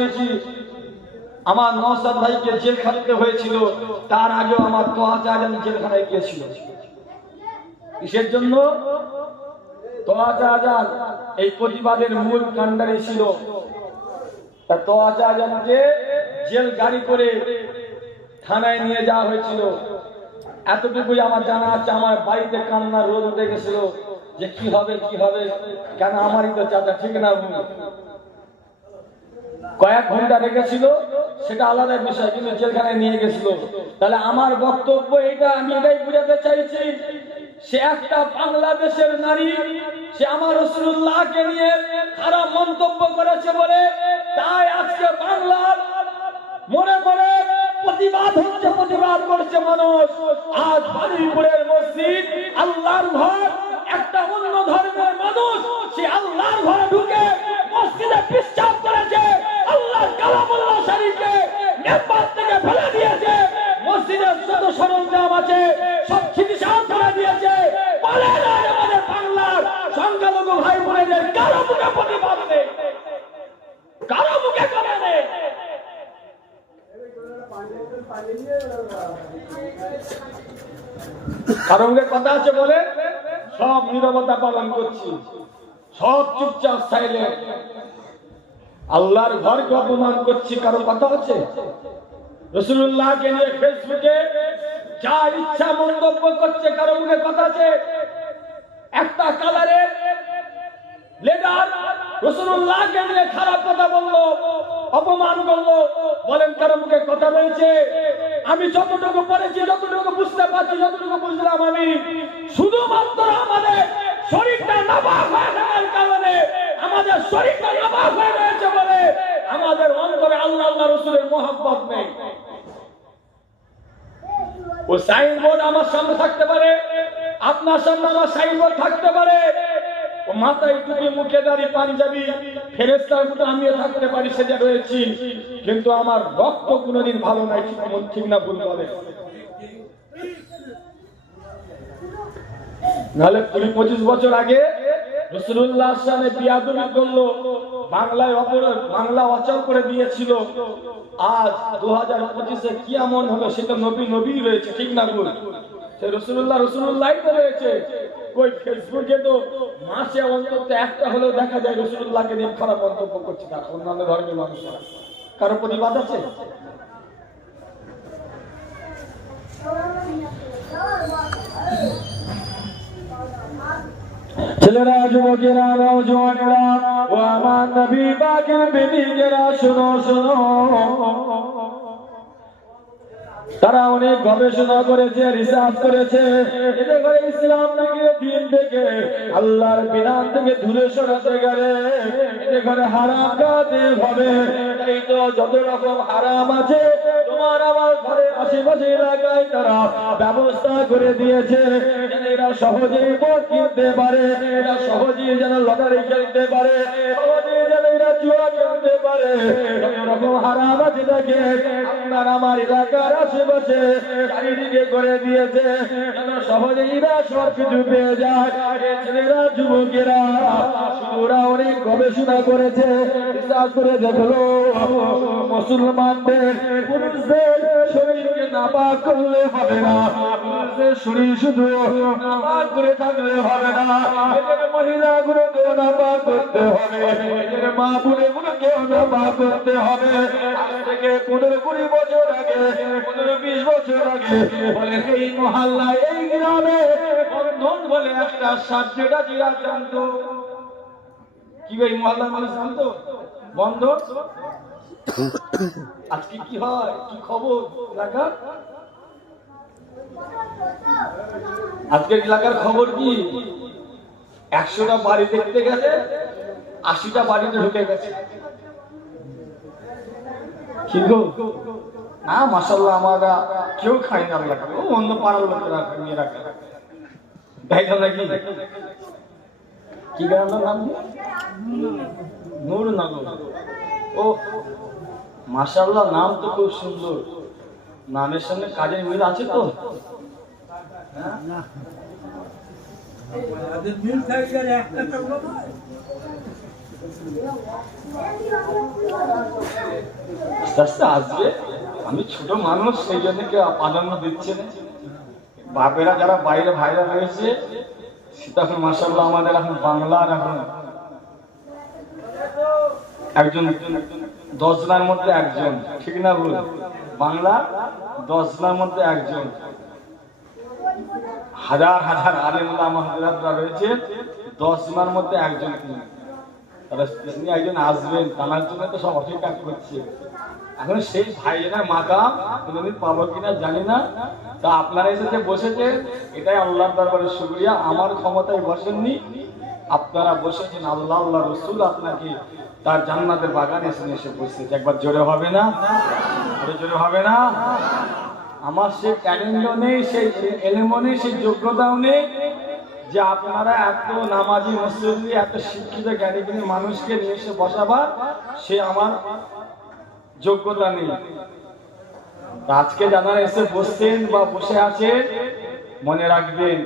শুনেছি আমার নওশাদ ভাইকে জেল খাটতে হয়েছিল, তার আগেও আমার তোহা শাহজাহান জেলখানায় গিয়েছিল। কিসের জন্য? তোহা শাহজাহান এই প্রতিবাদের মূল কাণ্ডারি ছিল। তা তোহা শাহজাহানকে জেল গাড়ি করে থানায় নিয়ে যাওয়া হয়েছিল। এতটুকুই আমার জানা আছে। আমার বাড়িতে কান্নার রোদ উঠে গেছিল যে কি হবে কি হবে, কেন আমারই তো চাচা, ঠিক না? কয়েক ঘন্টা রেখেছিল সেটা আলাদা বিষয়, কিন্তু জেলখানায় নিয়ে গেছিল। তাহলে আমার বক্তব্য এইটা, আমি এটাই বুঝাতে চাইছি, সে একটা বাংলাদেশের নারী, সে আমার রাসূলুল্লাহকে নিয়ে খারাপ মন্তব্য করেছে বলে তাই আজকে বাংলার মনে করে প্রতিবাদ হচ্ছে, প্রতিবাদ করছে মানুষ। আজ বারুইপুরের মসজিদ আল্লাহর ঘর, একটা অন্য ধর্মের মানুষ সে আল্লাহর ঘরে ঢুকে মসজিদে পেশাব করেছে, আল্লাহর কালামুল্লাহ শরীফকে নেপাল থেকে ফেলে দিয়েছে, মসজিদের যত সরঞ্জাম আছে সব ছিটিছাড় করে দিয়েছে। বলে না আমাদের বাংলার সংখ্যালঘু ভাই বোনেদের কারো মুখে প্রতিবাদ নেই, কারো মুখে কথা নেই। কারো মুখে কথা আছে বলে সব নীরবতা পালন করছি, সব চুপচাপ সাইলেন্ট। আল্লাহর ঘরকে অপমান করছি, কারো কথা আছে? রাসূলুল্লাহকে নিয়ে ফেসবুকে যা ইচ্ছা মন্তব্য করছে, কারো মুখে কথা আছে? একটা কালারের লিডার রাসূলুল্লাহকে নিয়ে খারাপ কথা বললো, অপমান করলো, বলেন কারো মুখে কথা রয়েছে? আমি যতটুকু পড়েছি, যতটুকু বুঝতে পারছি, যতটুকু বুঝলাম, আমি শুধুমাত্র আমাদের শরীরটা নাপাক হয়ে থাকার কারণে, আমাদের শরীরটা নাপাক হয়ে রয়েছে বলে আমাদের অন্তরে আল্লাহ আল্লাহ রাসূলের মহব্বত নেই। ও সাইনবোর্ড আমার সামনে থাকতে পারে, আপনার সামনে আমার সাইনবোর্ড থাকতে পারে, ও মাথায় টুপি, মুখে দাড়ি, পাঞ্জাবি, ফেরেশতার মতো আমিও থাকতে পারি, সেটা রয়েছি, কিন্তু আমার রক্ত কোনোদিন ভালো নাই। ঠিক না ভুল বলে? নাহলে 20-25 বছর আগে রাসূলুল্লাহর সামনে বিয়াদবি করলো, বাংলা অচল করে দিয়েছিল। আজ 2025-এ কি এমন হলো, সেটা নবী নবী রয়েছে, ঠিক না ভুল? সে রাসূলুল্লাহই তো রয়েছে। ওই ফেসবুকে তো মাসে অন্তত একটা হলেও দেখা যায় রাসূলুল্লাহকে নিয়ে খারাপ মন্তব্য করছে তার অন্যান্য ধর্মের মানুষরা। কারো প্রতিবাদ আছে? ছেলেরা, যুবকেরা, নওজওয়ানেরা ও আমার নবী পাকের বিবিকেরা, শোনো শোনো, তারা অনেক গবেষণা করেছে, রিসার্চ করেছে, এতে করে ইসলাম থেকে, দিন থেকে, আল্লাহর বিধান থেকে দূরে সরাতে গেলে এতে করে হারাম কাজে হবে। এই তো যত রকম হারাম আছে তোমার আমার ঘরের আশেপাশে এলাকায় তারা ব্যবস্থা করে দিয়েছে, এরা সহজেই ভোট কিনতে পারে, এরা সহজেই যেন লটারি খেলতে পারে, সহজেই যেন এরা জুয়া খেলতে পারে। যত রকম হারাম আছে তাকে আপনার আমার এলাকার আশেপাশে চারিদিকে করে দিয়েছে, যেন সহজেই এরা সব কিছু পেয়ে যায়। ছেলেরা, যুবকেরা, ওরা অনেক গবেষণা করেছে, রিসার্চ করে দেখলো মুসলমানদের পুরুষদের শরীরকে নাপাক করলে হবে না, পুরুষদের শরীর শুধু নাপাক করে থাকলে হবে না, এদের মহিলাগুলোকেও নাপাক করতে হবে, এদের মা বোনেগুলোকেও নাপাক করতে হবে। আজ থেকে 15-20 বছর আগে, 15-20 বছর আগে বলে এই মহল্লায়, এই গ্রামে বন্ধন বলে একটা সাবজেক্ট আছে, জানতো কি ভাই? মহল্লার মানুষ জানতো বন্ধন। আজকে কি হয়, কি খবর এলাকার? আজকের এলাকার খবর কি? 100টা বাড়ি দেখতে গেছে, 80টা বাড়িতে ঢুকে গেছে। কি গো? না মাশাআল্লাহ, আমরা কেউ খাই না, ও অন্য পাড়ার লোকেরা নিয়ে রাখে, তাই তো নাকি? কি গ্রামের নাম? নূরনগর। ও মাশাআল্লাহ, নাম তো খুব সুন্দর, নামের সঙ্গে কাজের মিল আছে তো? আস্তে আস্তে আসবে। আমি ছোট মানুষ, সেই জন্য কেউ প্রাধান্য দিচ্ছে না। বাপেরা যারা বাইরে ভাইরা রয়েছে সেটা এখন মাশাআল্লাহ আমাদের এখন বাংলার এখন একজন 10 জনের মধ্যে একজন, ঠিক না ভুল? বাংলা 10 জনের মধ্যে একজন। হাজার হাজার আলেম ওলামা হযরতরা রয়েছে, 10 জনের মধ্যে একজন তিনি একজন আসবেন, তার জন্য তো সব অপেক্ষা করছে। এখন সেই ভাইয়েরা মাকাম কোনোদিন পাবো কিনা জানি না। তা আপনারা এসে যে বসেছে, এটাই আল্লাহর দরবারে শুকরিয়া। আমার ক্ষমতায় বসেননি, আপনারা বসেছেন। আল্লাহ আল্লাহ রসুল আপনাকে তার জান্নাতের বাগানে এসে বসেছে। একবার জোরে হবে না? জোরে হবে না? আমার সেই ট্যালেন্টও নেই, সেই এলেমও নেই, সেই যোগ্যতাও নেই যে আপনারা এত নামাজি মুসল্লি, এত শিক্ষিত জ্ঞানী মানুষকে নিয়ে এসে বসাবার সে আমার যোগ্যতা নেই। আজকে যারা এসে বসছেন বা বসে আছেন, মনে রাখবেন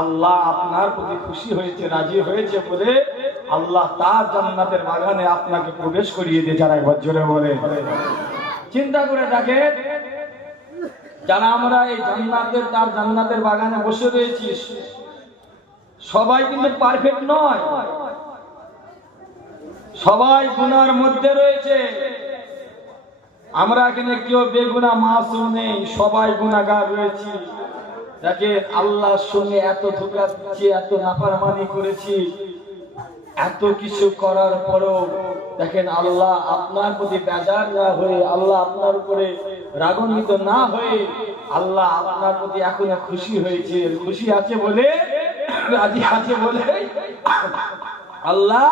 আল্লাহ আপনার প্রতি খুশি হয়েছে, রাজি হয়েছে বলে আল্লাহ তার জান্নাতের বাগানে আপনাকে প্রবেশ করিয়ে দিয়ে। যারা একবার জোরে বলে চিন্তা করে দেখেন, যারা আমরা এই তার জান্নাতের বাগানে বসে রয়েছি, সবাই কিন্তু পারফেক্ট নয়, সবাই গুনার মধ্যে রয়েছে। আমরা এখানে কেউ বেগুনা মাসুম নেই, সবাই গুনাহগার রয়েছি। দেখেন আল্লাহর সঙ্গে এত ধোঁকা দিচ্ছি, এত নাফরমানি করেছি, এত কিছু করার পরও দেখেন আল্লাহ আপনার প্রতি বেজার না হয়ে, আল্লাহ আপনার উপরে রাগান্বিত না হয়ে, আল্লাহ আপনার প্রতি এখনো খুশি হয়েছে, খুশি আছে বলে, রাজি আছে বলে আল্লাহ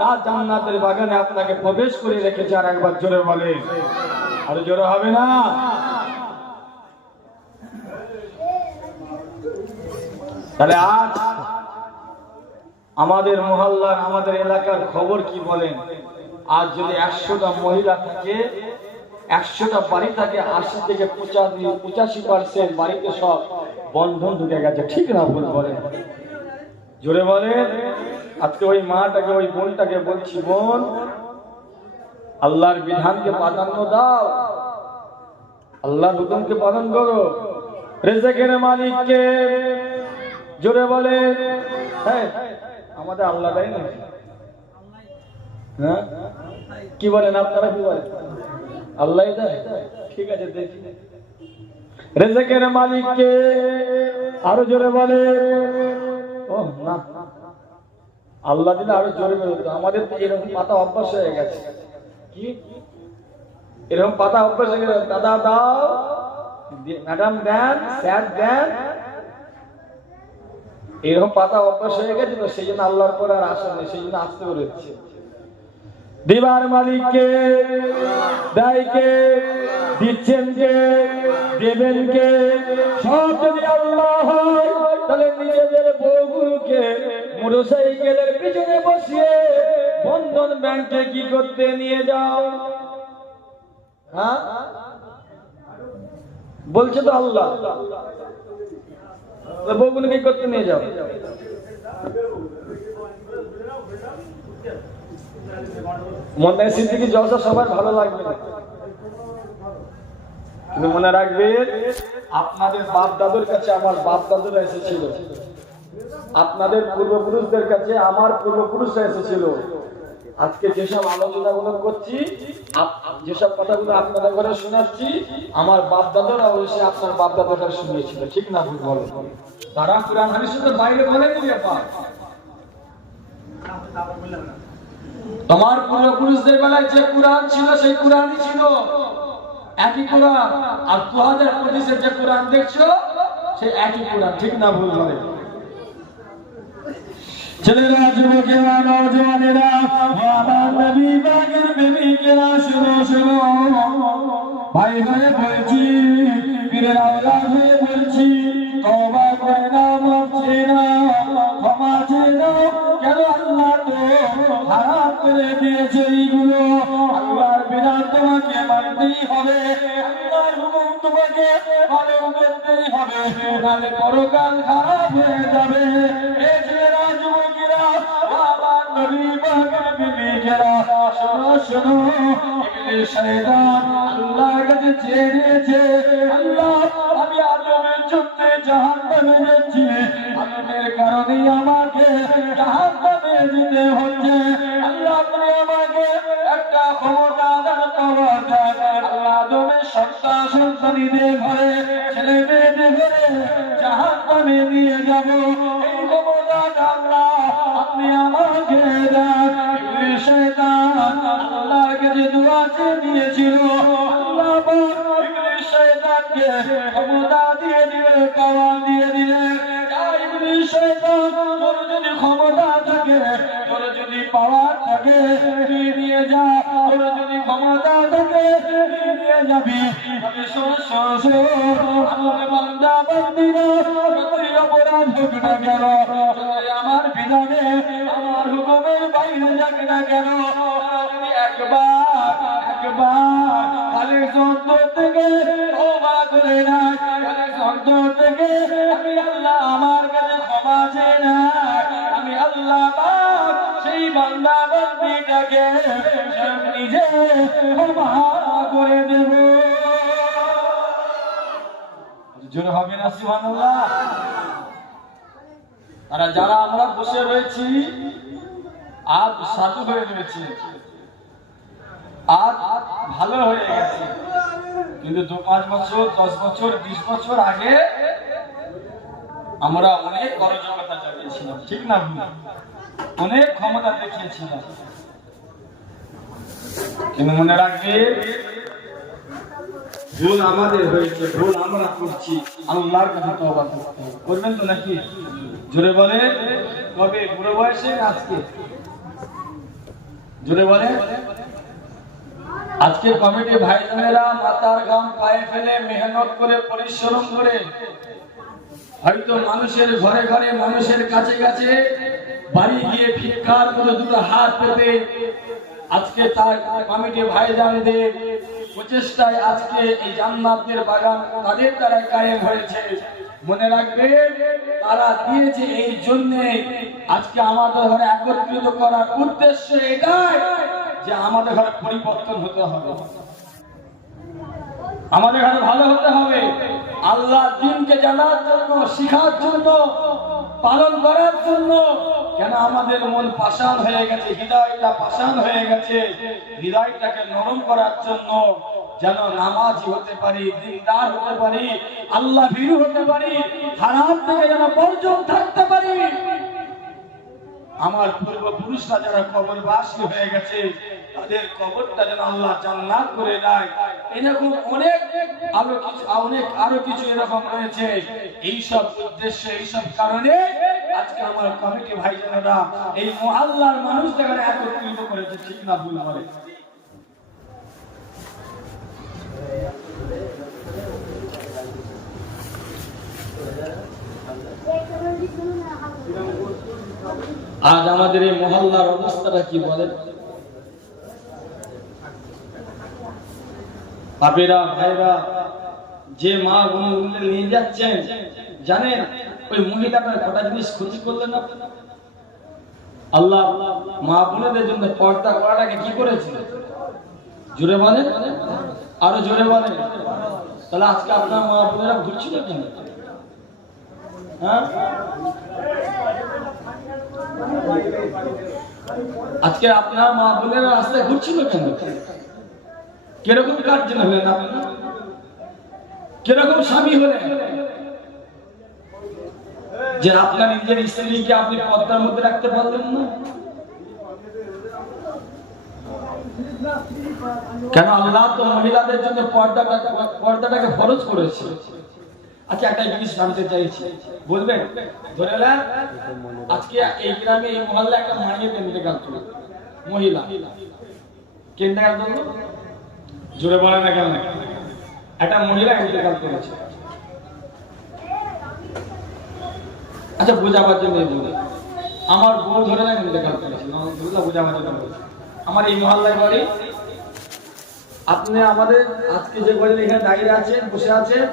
তার জান্নাতের বাগানে আপনাকে প্রবেশ করে রেখেছে। আর একবার জোরে বলে, আর জোরে হবে না? তাহলে আজ আমাদের মহল্লার, আমাদের এলাকার খবর কি বলেন? আজ যদি 100টা মহিলা থাকে, 100টা বাড়ি থাকে, 80 থেকে 85% বাড়িতে সব বন্ধন ঢুকে গেছে, ঠিক না ভুল বলেন? জোরে বলেন। আজকে ওই মাটাকে, ওই বোনটাকে বলছি, বোন আল্লাহর বিধানকে প্রাধান্য দাও, আল্লাহর হুকুমকে পালন করো, রিজিকের মালিককে। জোরে বলে, হ্যাঁ আমাদের আল্লাহ দেয় না? হ্যাঁ কি বলেন আপনারা, কি বলেন? আল্লাহ দেয়? ঠিক আছে, দেখি রিজিকের মালিককে। আরো জোরে বলে। ও না, আল্লাহ দিলে আরো জোরে বলতো। আমাদের এরকম পাতা অভ্যাস হয়ে গেছে। কি এরকম পাতা অভ্যাস হয়ে গেছে? দাদা দাও, ম্যাডাম দেন, স্যার দেন, এরকম পাতা অভ্যাস হয়ে গেছে। তো সেই জন্য আল্লাহর পরে আর আসা নেই, সেই জন্য আসতে বলেছে। দিবার মালিককে, দেয় কে, দিচ্ছেন কে, দেবেন কে? সব যদি আল্লাহ হয়, তাহলে নিজেদের বউগুলোকে মোটরসাইকেলের পিছনে বসিয়ে বন্ধন ব্যাংকে কি করতে নিয়ে যাও? হ্যাঁ বলছে তো আল্লাহ, বউগুলোকে কি করতে নিয়ে যাও? মনে সিদ্দিকী জলসা সবার ভালো লাগবে না, কিন্তু মনে রাখবেন আপনাদের বাপ দাদুর কাছে আমার বাপ দাদুরা এসেছিল, আপনাদের পূর্বপুরুষদের কাছে আমার পূর্বপুরুষরা এসেছিল। আজকে যেসব আলোচনাগুলো করছি, যেসব কথাগুলো আপনাদের ঘরে শোনাচ্ছি, আমার বাপ দাদারা এসে আপনার বাপ দাদারা শুনিয়েছিল, ঠিক না ভুল বলেন? তারা কোরআন হাদিসের বাইরে বলেনি ব্যাপার। তোমার পূর্বপুরুষদের বেলায় যে কোরআন ছিল সেই কোরআনই ছিল, একই কোরআন। আর 2025-এর যে কোরআন দেখছো সেই একই কোরআন, ঠিক না ভুল বলেন? ছেলেরা, যুবকেরা, নওজওয়ানেরা, আমার নবী পাকের প্রেমিকেরা, শোনো শোনো, ভাই ভাই বলছি, পীরের আওলাদ হয়ে বলছি, তওবা করে নাও, মাফ চেয়ে নাও, ক্ষমা চেয়ে নাও। কেন আল্লাহ তো হারাম করে দিয়েছে এইগুলো। আল্লাহর বিধান তোমাকে মানতেই হবে, আল্লাহর হুকুম তোমাকে পালন করতেই হবে, নাহলে পরকাল খারাপ হয়ে যাবে। এই ছেলেরা, যুবকেরা, আমার নবী পাকের প্রেমিক যুবকেরা শোনো শোনো, ইবলিস শয়তান আল্লাহর কাছে চেয়ে নিয়েছে, আল্লাহ আমি আদমের জন্য জাহান্নামে যাচ্ছি, আদমের কারণেই আমাকে জাহান্নামে যেতে হচ্ছে, আল্লাহ আপনি আমাকে একটা ক্ষমতা দান করুন। আল্লাহ আদমের সন্তানীদের ঘরে ছেলে মেয়েদের ঘরে জাহান্নামে নিয়ে যাব, এই ক্ষমতাটা আল্লাহ আপনি আমাকে দেন। ইবলিস শয়তান আল্লাহর কাছে দোয়া চেয়ে নিয়েছিল, আল্লাহ ইবলিস শয়তানকে ক্ষমতা দিয়ে দিলেন, পাওয়ার দিয়ে দিলেন। ইবলিস শয়তান তোর যদি ক্ষমতা থাকে, তোর যদি পাওয়ার থাকে, তুই নিয়ে যা, তোর যদি ক্ষমতা থাকে তুই নিয়ে যাবি। আমি আমার বান্দা বান্দিরা যতই অপরাধ হোক না কেন, যতই আমার বিধানে আমার হুকুমের বাইরে যাক না কেন, যদি একবার খালি অন্তর থেকে তওবা করে না, খালি অন্তর থেকে আমি আল্লাহ আমার কাছে ক্ষমা চেয়ে না, আমি আল্লাহ পাক সেই বান্দা বান্দিটাকে নিজে ক্ষমা করে দেব। জোরে হবে না সুবহানাল্লাহ? আর যারা আমরা বসে রয়েছি আজ সাধু হয়ে রয়েছে, আজ ভালো হয়ে গেছে, কিন্তু 2-5 বছর 10 বছর 20 বছর আগে আমরা অনেক অরাজকতা চালিয়েছিলাম, ঠিক না? অনেক ক্ষমতা দেখিয়েছিলাম, কিন্তু মনে রাখবে ভুল আমাদের হয়েছে, ভুল আমরা করছি, আল্লাহর কাছে তওবা করতে হবে। করবেন তো নাকি? জোরে বলে, কবে? বুড়ো বয়সে? আজকে? জোরে বলে। আজকে কমিটি ভাইজানেরা মাথার ঘাম পায়ে ফেলে মেহনত করে পরিশ্রম করে হয়তো মানুষের ঘরে ঘরে মানুষের কাছে কাছে বাড়ি গিয়ে ভিক্ষার করে দুটো হাত পেতে আজকে তার কমিটি ভাইজানদের প্রচেষ্টায় আজকে এই জান্নাতের বাগান তাদের দ্বারা কায়েম হয়েছে। মনে রাখবে তারা দিয়েছে এই জন্য, আজকে আমাদের ঘরে একত্রিত করার উদ্দেশ্য এটাই যে আমাদের ঘরে পরিবর্তন হতে হবে, আমাদের ঘরে ভালো হতে হবে, আল্লাহ দ্বীনকে জানার জন্য, শিখার জন্য, পালন করার জন্য। কেন আমাদের মন পাষাণ হয়ে গেছে, হৃদয়টা পাষাণ হয়ে গেছে, হৃদয়টাকে নরম করার জন্য, যেন নামাজি হতে পারি, দিনদার হতে পারি, আল্লাহ ভীরু হতে পারি, হারাম থেকে যেন বর্জন থাকতে পারি। আমার পূর্বপুরুষরা যারা কবরবাসী হয়ে গেছে তাদের কবরটা যেন আল্লাহ জান্নাত করে দেয়, এরকম আরো কিছু এরকম রয়েছে। এইসব উদ্দেশ্যে, এইসব কারণে আজকে আমার কমিটি ভাইজানেরা এই মহল্লার মানুষদের একত্রিত করেছে, ঠিক না ভুল বলে? আজ আমাদের এই মহল্লার অবস্থাটা কি বলেন? বাপেরা, ভাইরা, যে মা বোনগুলো নিয়ে যাচ্ছেন, জানেন ওই মহিলাটার কটা জিনিস ক্ষতি করলেন না? আল্লাহ মা বোনদের জন্য পর্দা করাটাকে কি করেছিল? জোরে বলেন, আরো জোরে বলেন। তাহলে আজকে আপনার মা বোনেরা ঘুরছিল কেন? হ্যাঁ, আজকে আপনার মা বোনেরা রাস্তায় ঘুরছিল কেন? কিরকম কার্জন হলেন আপনার? কিরকম স্বামী হলেন যে আপনার নিজের স্ত্রীকে আপনি পর্দার মধ্যে রাখতে পারলেন না? কেন? আল্লাহ তো মহিলাদের জন্য পর্দাটাকে ফরজ করেছে। আচ্ছা, একটা জিনিস জানতে চাইছি, বলবেন? ধরে নেন আজকে এই গ্রামে, এই মহল্লায় একটা মায়ের ইন্তেকাল হলো, মহিলা কে ইন্তেকাল করলো? জোরে বলে না কেন? একটা মহিলা ইন্তেকাল করেছে। আচ্ছা, বোঝাবার জন্য বলি, আমার বউ ধরে নেন ইন্তেকাল করেছে, বোঝাবার জন্য বলি, আমার এই মহল্লায় বাড়ি। আপনি আমাদের আজকে যে বাড়ি এখানে দাঁড়িয়ে আছেন, বসে আছেন,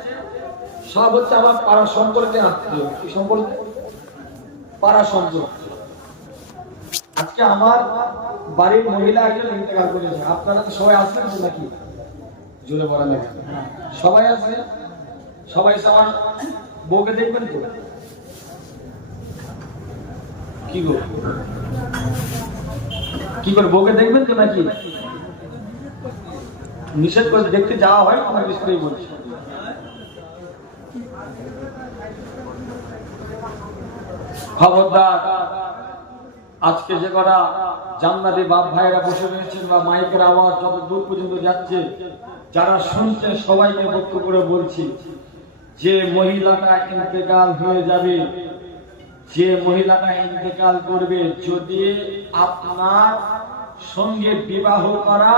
সব হচ্ছে আমার পাড়ার সম্পর্কে আত্মীয়। কি সম্পর্কে? পাড়ার সম্পর্ক। আজকে আমার বাড়ির মহিলা একজন ইন্তেকাল করেছে, আপনারা তো সবাই আসছেন নাকি? জোরে বলা লাগে, সবাই আসছে? সবাই সবার বউকে দেখবেন তো? কি গো, কি করে বউকে দেখবেন তো নাকি? নিষেধ করে দেখতে যাওয়া হয় আমার বিষয়ে বলছি। খবরদার, আজকে যে করা জান্নাতি বাপ ভাইরা বসে রয়েছেন বা মাইকের আওয়াজ যত দূর পর্যন্ত যাচ্ছে, যারা শুনছেন সবাইকে বক্তব্য করে বলছি, যে মহিলাটা ইন্তেকাল হয়ে যাবে, যে মহিলাটা ইন্তেকাল করবে, যদি আপনার সঙ্গে বিবাহ করা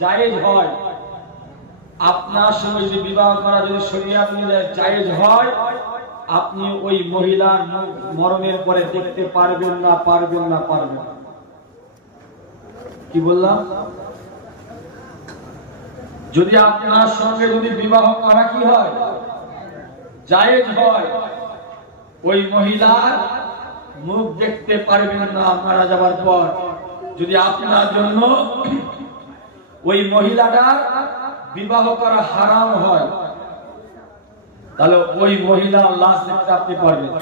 জায়েজ হয়, আপনার সঙ্গে যদি বিবাহ করা যদি শরীয়ত অনুযায়ী জায়েজ হয়, আপনি ওই মহিলার মরণের পরে দেখতে পারবেন না, পারবেন না, পারবেন না। কি বললাম? যদি আপনার সঙ্গে যদি বিবাহ করা কি হয়, জায়েজ হয়, ওই মহিলার মুখ দেখতে পারবেন না মারা যাবার পর। যদি আপনার জন্য ওই মহিলাটার বিবাহ করা হারাম হয়, তাহলে ওই মহিলার লাশ দেখতে আপনি পারবেন,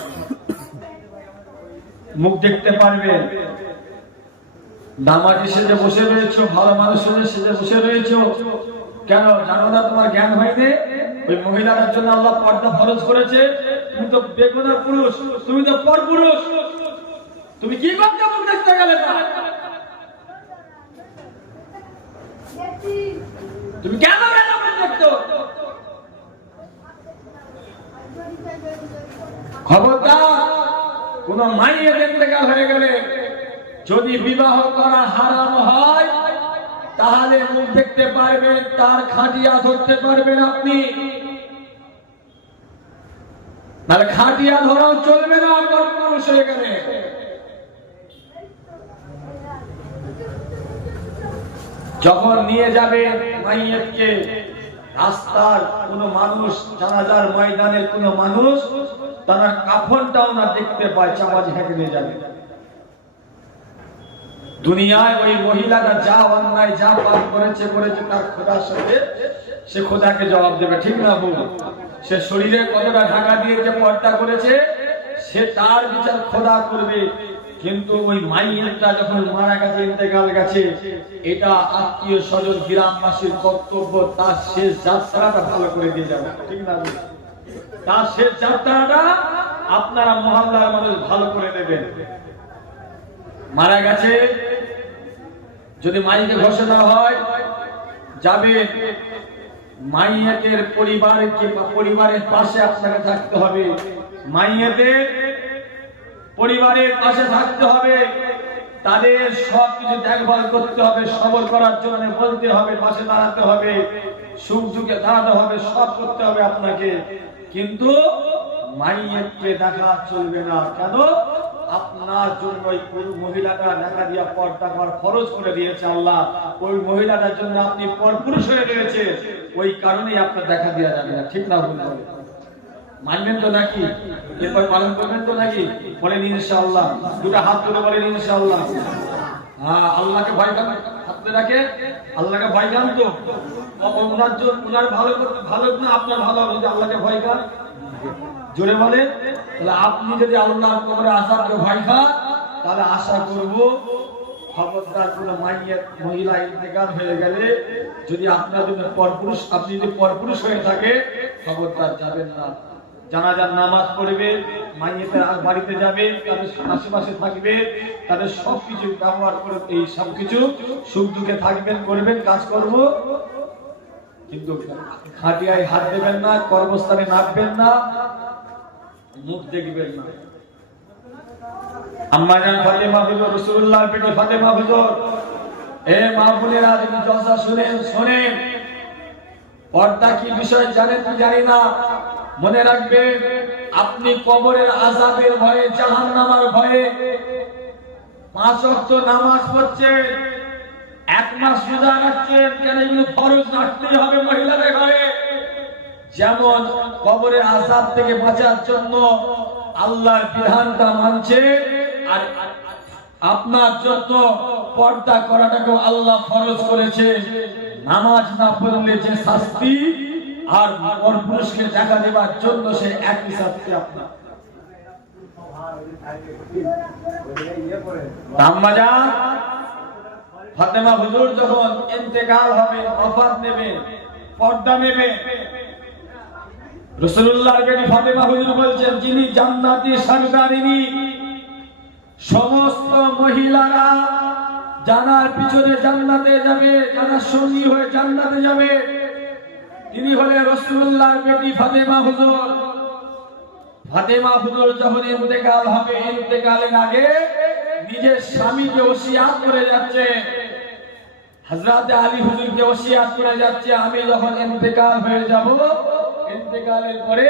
মুখ দেখতে পারবেন। নামাজি সেজে বসে রয়েছো, ভালো মানুষ সেজে বসে রয়েছো, কেন জানো না তোমার জ্ঞান হয়নি? ওই মহিলার জন্য আল্লাহ পর্দা ফরজ করেছে। তুমি তো বেগুনা পুরুষ, তুমি তো পরপুরুষ, তুমি কি করতে মুখ দেখতে গেলে? তুমি কেন মুখ দেখতো? খবরদার, কোন মাইয়ের ইন্তেকাল হয়ে গেলে যদি বিবাহ করা হারাম হয়, তাহলে মুখ দেখতে পারবেন, তার খাটিয়া ধরতে পারবেন আপনি, তাহলে খাটিয়া ধরাও চলবে না পরপুরুষ হয়ে গেলে। যখন নিয়ে যাবে মাইয়াতকে, রাস্তার কোন মানুষ, জানাজার ময়দানের কোন মানুষ তারা কাফনটাও না দেখতে পায়, চাপাজ হেঁটে নিয়ে যাবে। দুনিয়ায় ওই মহিলাটা যা অন্যায়, যা পাপ করেছে তার খোদার সাথে সে খোদাকে জবাব দেবে, ঠিক না বউ? সে শরীরে কতটা ঢাকা দিয়ে যে পর্দা করেছে, সে তার বিচার খোদা করবে। কিন্তু ওই মাইয়াটা যখন মারা গেছে, ইন্তেকাল গেছে, এটা আত্মীয় স্বজন গ্রামবাসীর কর্তব্য তার শেষ যাত্রাটা ভালো করে দিয়ে যাবে, ঠিক না? তার শেষ যাত্রাটা আপনারা মহল্লার মানুষ ভালো করে দেবেন। মারা গেছে, যদি মাইকে ঘোষণা হয় যাবে, মাইয়াতের পরিবারের পাশে আপনাকে থাকতে হবে, মাইয়াতের পরিবারের পাশে থাকতে হবে, তাদের সবকিছু দেখভাল করতে হবে, সবর করার জন্য বলতে হবে, পাশে দাঁড়াতে হবে, সুখ দুঃখে দাঁড়াতে হবে, সব করতে হবে আপনাকে। কিন্তু মাইয়াতকে দেখা চলবে না। কেন? আপনার জন্য ওই মহিলাটা দেখা দিয়া পর্দা করার ফরজ করে দিয়েছে আল্লাহ। ওই মহিলাটার জন্য আপনি পরপুরুষ হয়ে রয়েছে, ওই কারণেই আপনার দেখা দেওয়া যাবে না, ঠিক না? ভুল হবে? মানবেন তো নাকি? এরপর পালন করবেন তো নাকি? বলেন ইনশাআল্লাহ। দুটো হাত তুলে বলেন ইনশাআল্লাহ। হ্যাঁ, আল্লাহকে ভয় করেন, হাতে রাখে, আল্লাহকে ভয় করেন তো ওনার জন্য, ওনার ভালো করতে, ভালো না আপনার ভালো হবে যদি আল্লাহকে ভয় করেন। জোরে বলেন। তাহলে আপনি যদি আল্লাহর কবরে আসারকে ভয় খান, তাহলে আশা করব খবরদার কোন মহিলা ইন্তেকাল হয়ে গেলে, যদি আপনার জন্য পরপুরুষ, আপনি যদি পরপুরুষ হয়ে থাকে, খবরদার যাবেন না। জানাজার নামাজ পড়বে, মাইয়েতের বাড়িতে যাবে, তাদের আশেপাশে থাকবে, তাদের সবকিছু ব্যবহার করে, এই সবকিছু সুখ দুঃখে থাকবেন, করবেন, কাজ করব, কিন্তু খাটিয়ায় হাত দেবেন না, কর্মস্থানে নামবেন না, মুখ দেখবেন না। আম্মা জান ফাতেমা হুজুর, রাসূলুল্লাহর বেটি ফাতেমা হুজুর, এ মা বোনেরা, যদি জলসা শুনেন, পর্দা কি বিষয় জানেন কি জানি না, মনে রাখবেন, আপনি কবরের আযাবের ভয়ে, জাহান্নামের ভয়ে 5 ওয়াক্ত নামাজ পড়ছেন, 1 মাস রোজা রাখছেন, কেন? এগুলো ফরজ রাখতেই হবে মহিলাদের ঘরে। যেমন কবরের আযাব থেকে বাঁচার জন্য আল্লাহর বিধানটা মানছে, আর আপনার জন্য পর্দা করাটাকেও আল্লাহ ফরজ করেছে। নামাজ না পড়লে যে শাস্তি, আর পরপুরুষকে দেখা দেওয়ার জন্য সে একই শাস্তি আপনার। আম্মাজান ফাতেমা হুজুর যখন ইন্তেকাল হবে, ওফাত নেবে, পর্দা নেবে, রাসূলুল্লাহর বেটি ফাতেমা হুজুর বলছেন, যিনি জান্নাতি সরদারিনী, সমস্ত মহিলারা জানার পিছনে জান্নাতে যাবে, জানার সঙ্গী হয়ে জান্নাতে যাবে, তিনি হলেন রাসূলুল্লাহর বেটি ফাতেমা হুজুর। ফাতেমা হুজুর যখন ইন্তেকাল হবে, ইন্তেকালের আগে নিজের স্বামীকে ওসিয়াত করে যাচ্ছে, হযরত আলী হুজুরকে ওসিয়াত করে যাচ্ছে, আমি যখন ইন্তেকাল হয়ে যাব, ইন্তেকালের পরে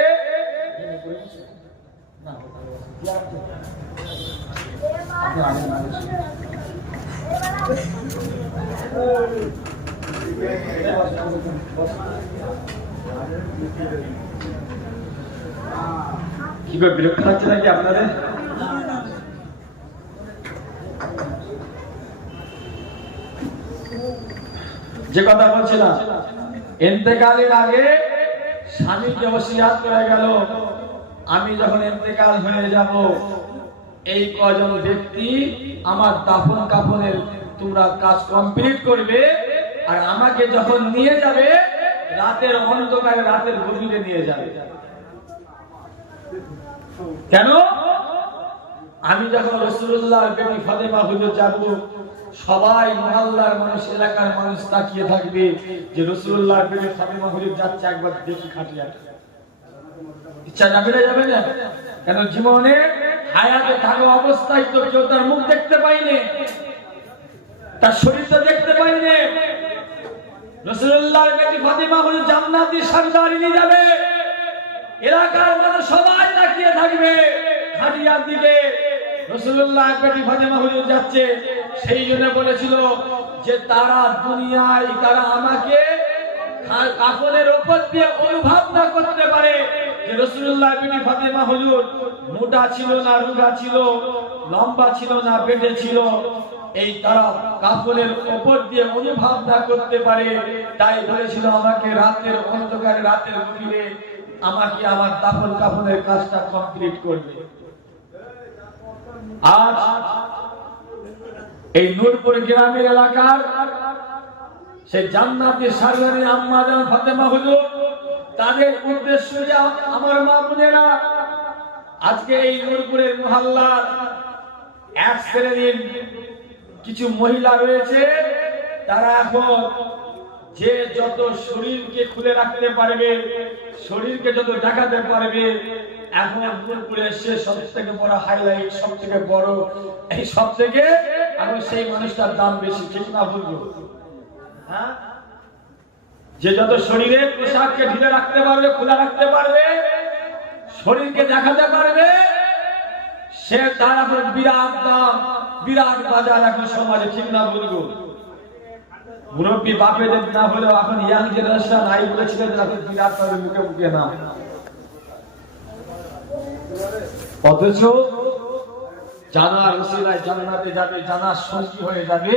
কি করে বিরক্ত লাগছে নাকি আপনাদের? যে কথা বলছিলাম, ইন্তেকালের আগে স্বামীকে ওসিয়াত করে গেল, আমি যখন ইন্তেকাল হয়ে যাব, এই কজন ব্যক্তি আমার দাফন কাফনের তোমরা কাজ কমপ্লিট করবে, আর আমাকে যখন নিয়ে যাবে রাতের অন্ধকারে, রাতের গভীরে নিয়ে যাবে। কেন? আমি যখন রাসূলুল্লাহর বেটি ফাতেমা হুজুর যাব, সবাই মহল্লার মানুষ, এলাকার মানুষ তাকিয়ে থাকবে যে রাসূলুল্লাহর বেটি ফাতেমা হুজুর যাচ্ছে, একবার দেখি খাটিয়া। ইচ্ছা যাবে না? যাবে না? কেন? জীবনে হায়াতে থাকা অবস্থায় তো কেউ তার মুখ দেখতে পাইনি, তার শরীর তো দেখতে পাইনি। রাসূলুল্লাহর বেটি ফাতেমা হুজুর জান্নাতি সরদারিনী যাবে, এলাকার মানুষ সবাই তাকিয়ে থাকবে খাটিয়ার দিকে, রাসূলুল্লাহর বেটি ফাতেমা হুজুর যাচ্ছে। সেই জন্য বলেছিল যে তারা দুনিয়ায়, তারা আমাকে কাফনের উপর দিয়ে অনুভব না করতে পারে যে রাসূলুল্লাহর বেটি ফাতেমা হুজুর মোটা ছিল না রোগা ছিল, লম্বা ছিল না বেটে ছিল, এই তারা কাফনের উপর দিয়ে অনুভব না করতে পারে, তাই বলেছিল আমাকে রাতের অন্ধকারে, রাতের গভীরে আমাকে আমার দাফন কাফনের কাজটা কমপ্লিট করবে। আজ এই নূরপুর গ্রামের এলাকার সেই জান্নাতি সরদারিনী আম্মা জান ফাতেমা হুজুর, তাদের উদ্দেশ্য যে আমার মা বোনেরা, আজকে এই নূরপুরের মহল্লার এক শ্রেণীর কিছু মহিলা রয়েছে, তারা এখন যে যত শরীরকে খুলে রাখতে পারবে, শরীরকে যত দেখাতে পারবে, এখন নূরপুরের সে সব থেকে বড় হাইলাইট, সব থেকে বড়, এই সব থেকে এখন সেই মানুষটার দাম বেশি। ঠিক না বলবো? হ্যাঁ, যে যত শরীরের পোশাককে ঢিলে রাখতে পারবে, খোলা রাখতে পারবে, শরীরকে দেখাতে পারবে, সে তার এখন বিরাট দাম, বিরাট বাজার এখন সমাজে। ঠিক না বলবো? মুরব্বী বাপেদের না হলেও এখন ইয়াং জেনারেশন আই বলেছিলেন, এখন বিরাট ভাবে মুখে মুখে না, অথচ জানার উসিলায় জান্নাতে যাবে, জানার সঙ্গী হয়ে যাবে,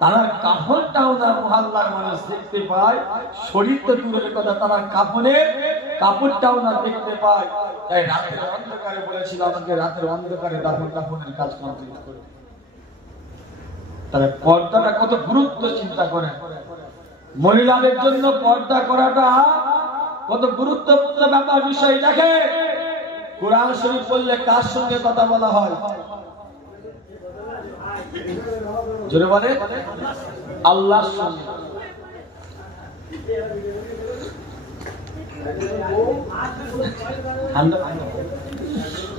তারা কাফনটাও না মহল্লার মানুষ দেখতে পায়, শরীর তো দূরের কথা, তারা কাফনের কাপড়টাও না দেখতে পায়। তাই রাতের অন্ধকারে বলেছিল আমাকে রাতের অন্ধকারে দাফন কাফনের কাজ কমপ্লিট করে। তাহলে পর্দাটা কত গুরুত্ব চিন্তা করেন। মহিলাদের জন্য পর্দা করাটা কত গুরুত্বপূর্ণ ব্যাপার, বিষয়। দেখে কোরআন শরীফ বললে কার সঙ্গে কথা বলা হয়? জোরে বলে, আল্লাহর সঙ্গে।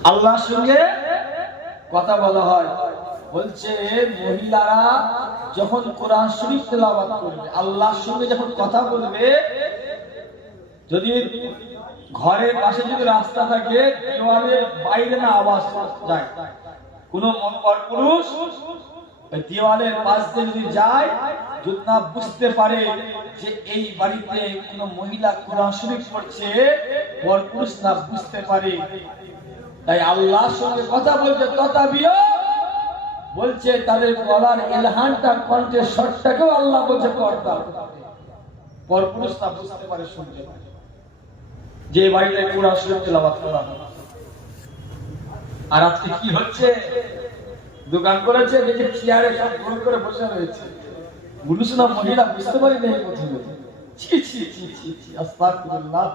আল্লাহর সঙ্গে কথা বলা হয়। বলছে মহিলারা যখন কোরআন শরীফ তেলাওয়াত করবে, আল্লাহর সঙ্গে যখন কথা বলবে, যদি ঘরের পাশে যদি রাস্তা থাকে, দেওয়ালের বাইরে না আওয়াজ যায়, কোন পরপুরুষ দেওয়ালের পাশ দিয়ে যদি যায়, যদি না বুঝতে পারে যে এই বাড়িতে কোন মহিলা কোরআন শরীফ পড়ছে, পরপুরুষ না বুঝতে পারে, তাই আল্লাহর সঙ্গে কথা বলতে তথাপিও বলছে তাদের গলার এলহানটা কণ্ঠের স্বরটাকেও আল্লাহ বলছে কর্তা। পরপুরুষরা বুঝতে পারে, শুনতে পারে যে বাড়িতে কোরআন শরীফ তেলাওয়াত করা হয়। আর আজকে কি হচ্ছে, দোকান করেছে দেখে চেয়ারে সব গোল করে বসে রয়েছে, পুরুষরা মহিলা বুঝতে পারি না এই প্রথমে। ছি ছি ছি ছি ছি, আস্তাগফিরুল্লাহ।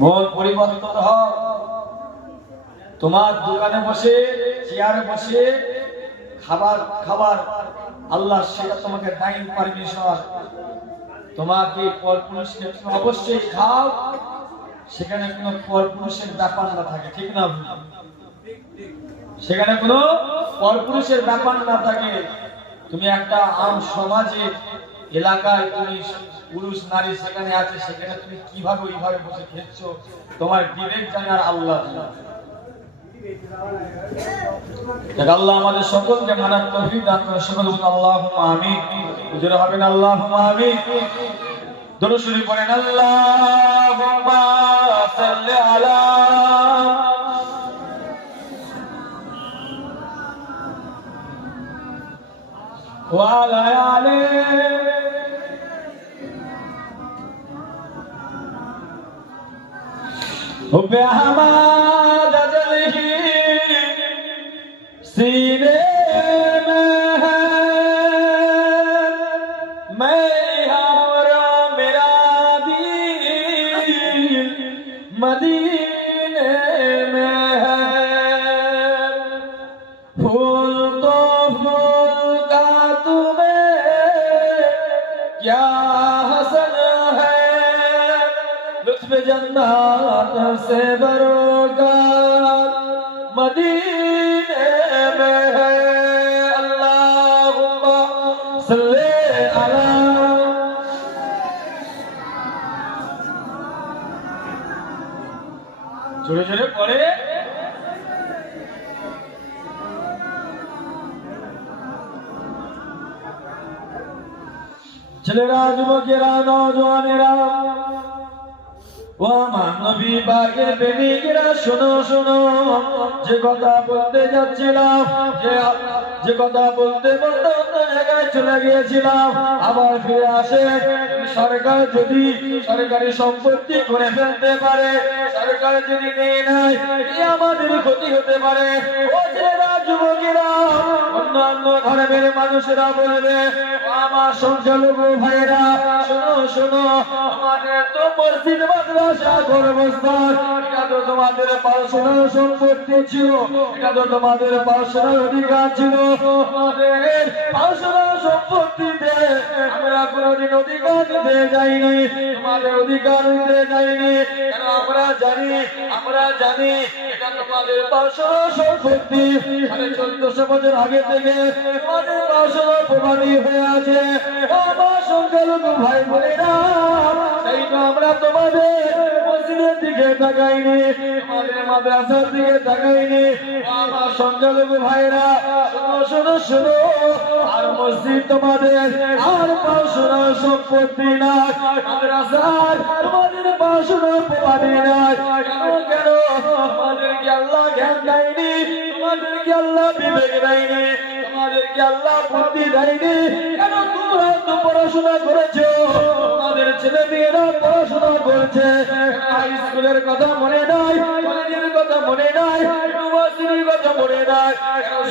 মন পরিবর্তন হয়। তোমার দোকানে বসে চেয়ারে বসে খাবার আল্লাহ সেটা তোমাকে টাইম পারমিশন। তোমাকে পরপুরুষকে অবশ্যই খাও, সেখানে কোনো পরপুরুষের ব্যাপার না থাকে, ঠিক না? সেখানে কোনো পরপুরুষের ব্যাপার না থাকে। তুমি একটা আম সমাজে এলাকায় তুমি পুরুষ নারী সেখানে আছে, সেখানে তুমি কিভাবে ওইভাবে বসে খেয়েছো তোমার বিবেক জানে আর আল্লাহ জানে। আল্লাহ আমাদের সকলকে মানার তৌফিক দান করেন। সকল বলুন আল্লাহুম্মা আমিন। হুজুর হবেন আল্লাহুম্মা আমিন। দরুদ শরীফ পড়েন আল্লাহুম্মা সাল্লি আলা ওয়া আলা আলি হুব্বে আহমদ আজলিহি सीने में है मैं और मेरा दिल मदीने में है। फूल तो फूल का तुम्हें क्या हसन है, लुत्फ जन्नत से बरोगार मदीने में है। अल्लाहुम्मा सल्ले अला जोरे जोरे पढ़े। ছেলেরা, যুবকেরা, নওজওয়ানেরা, ও আমার নবী পাকের প্রেমিকেরা, শোনো শোনো, যে কথা বলতে যাচ্ছিলাম, যে কথা বলতে বলতে অন্য জায়গায় চলে গিয়েছিলাম, আবার ফিরে আসে। সরকার যদি সরকারি সম্পত্তি করে ফেলতে পারে, সরকার যদি নিয়ে নেয়, আমাদের ক্ষতি হতে পারে। ও ছেলেরা, যুবকেরা, অন্যান্য ধর্মের মানুষেরা বলবে, আমার সংখ্যালঘু ভাইয়েরা, শোনো শোনো, আমাদের তো মসজিদ মাদ্রাসা গর্ভস্থান, এটা তো তোমাদের পার্সোনাল সম্পত্তি ছিল, এটা তো তোমাদের পার্সোনাল অধিকার ছিল। আমাদের পার্সোনাল সম্পত্তিতে আমরা কোনোদিন অধিকার দিতে যাইনি, তোমাদের অধিকার দিতে যাইনি। আমরা জানি এটা তোমাদের পার্সোনাল সম্পত্তি। 1400 বছর আগে থেকে তোমাদের পার্সোনাল প্রমাণী হয়ে আছে। আমার সংখ্যালঘু ভাই বোনেরা, তাই তো আমরা তোমাদের মসজিদের দিকে তাকাইনি, তোমাদের মাদ্রাসার দিকে তাকাইনি। আমার সংখ্যালঘু ভাইরা, শোনো শোনো শোনো, আর মসজিদ তোমাদের আর পার্সোনাল সম্পত্তি না, মাদ্রাসার তোমাদের পার্সোনাল প্রমাণী না। কেন তোমাদেরকে আল্লাহ জ্ঞান দেয়নি, তোমাদেরকে আল্লাহ বিবেক দেয়নি, তোমাদেরকে আল্লাহ বুদ্ধি দেয়নি? কেন তোমরা তো পড়াশোনা করেছো, তোমাদের ছেলে মেয়েরা পড়াশোনা করছে, হাই স্কুলের কথা মনে নাই, কলেজের কথা মনে নাই, ইউনিভার্সিটির কথা মনে নাই?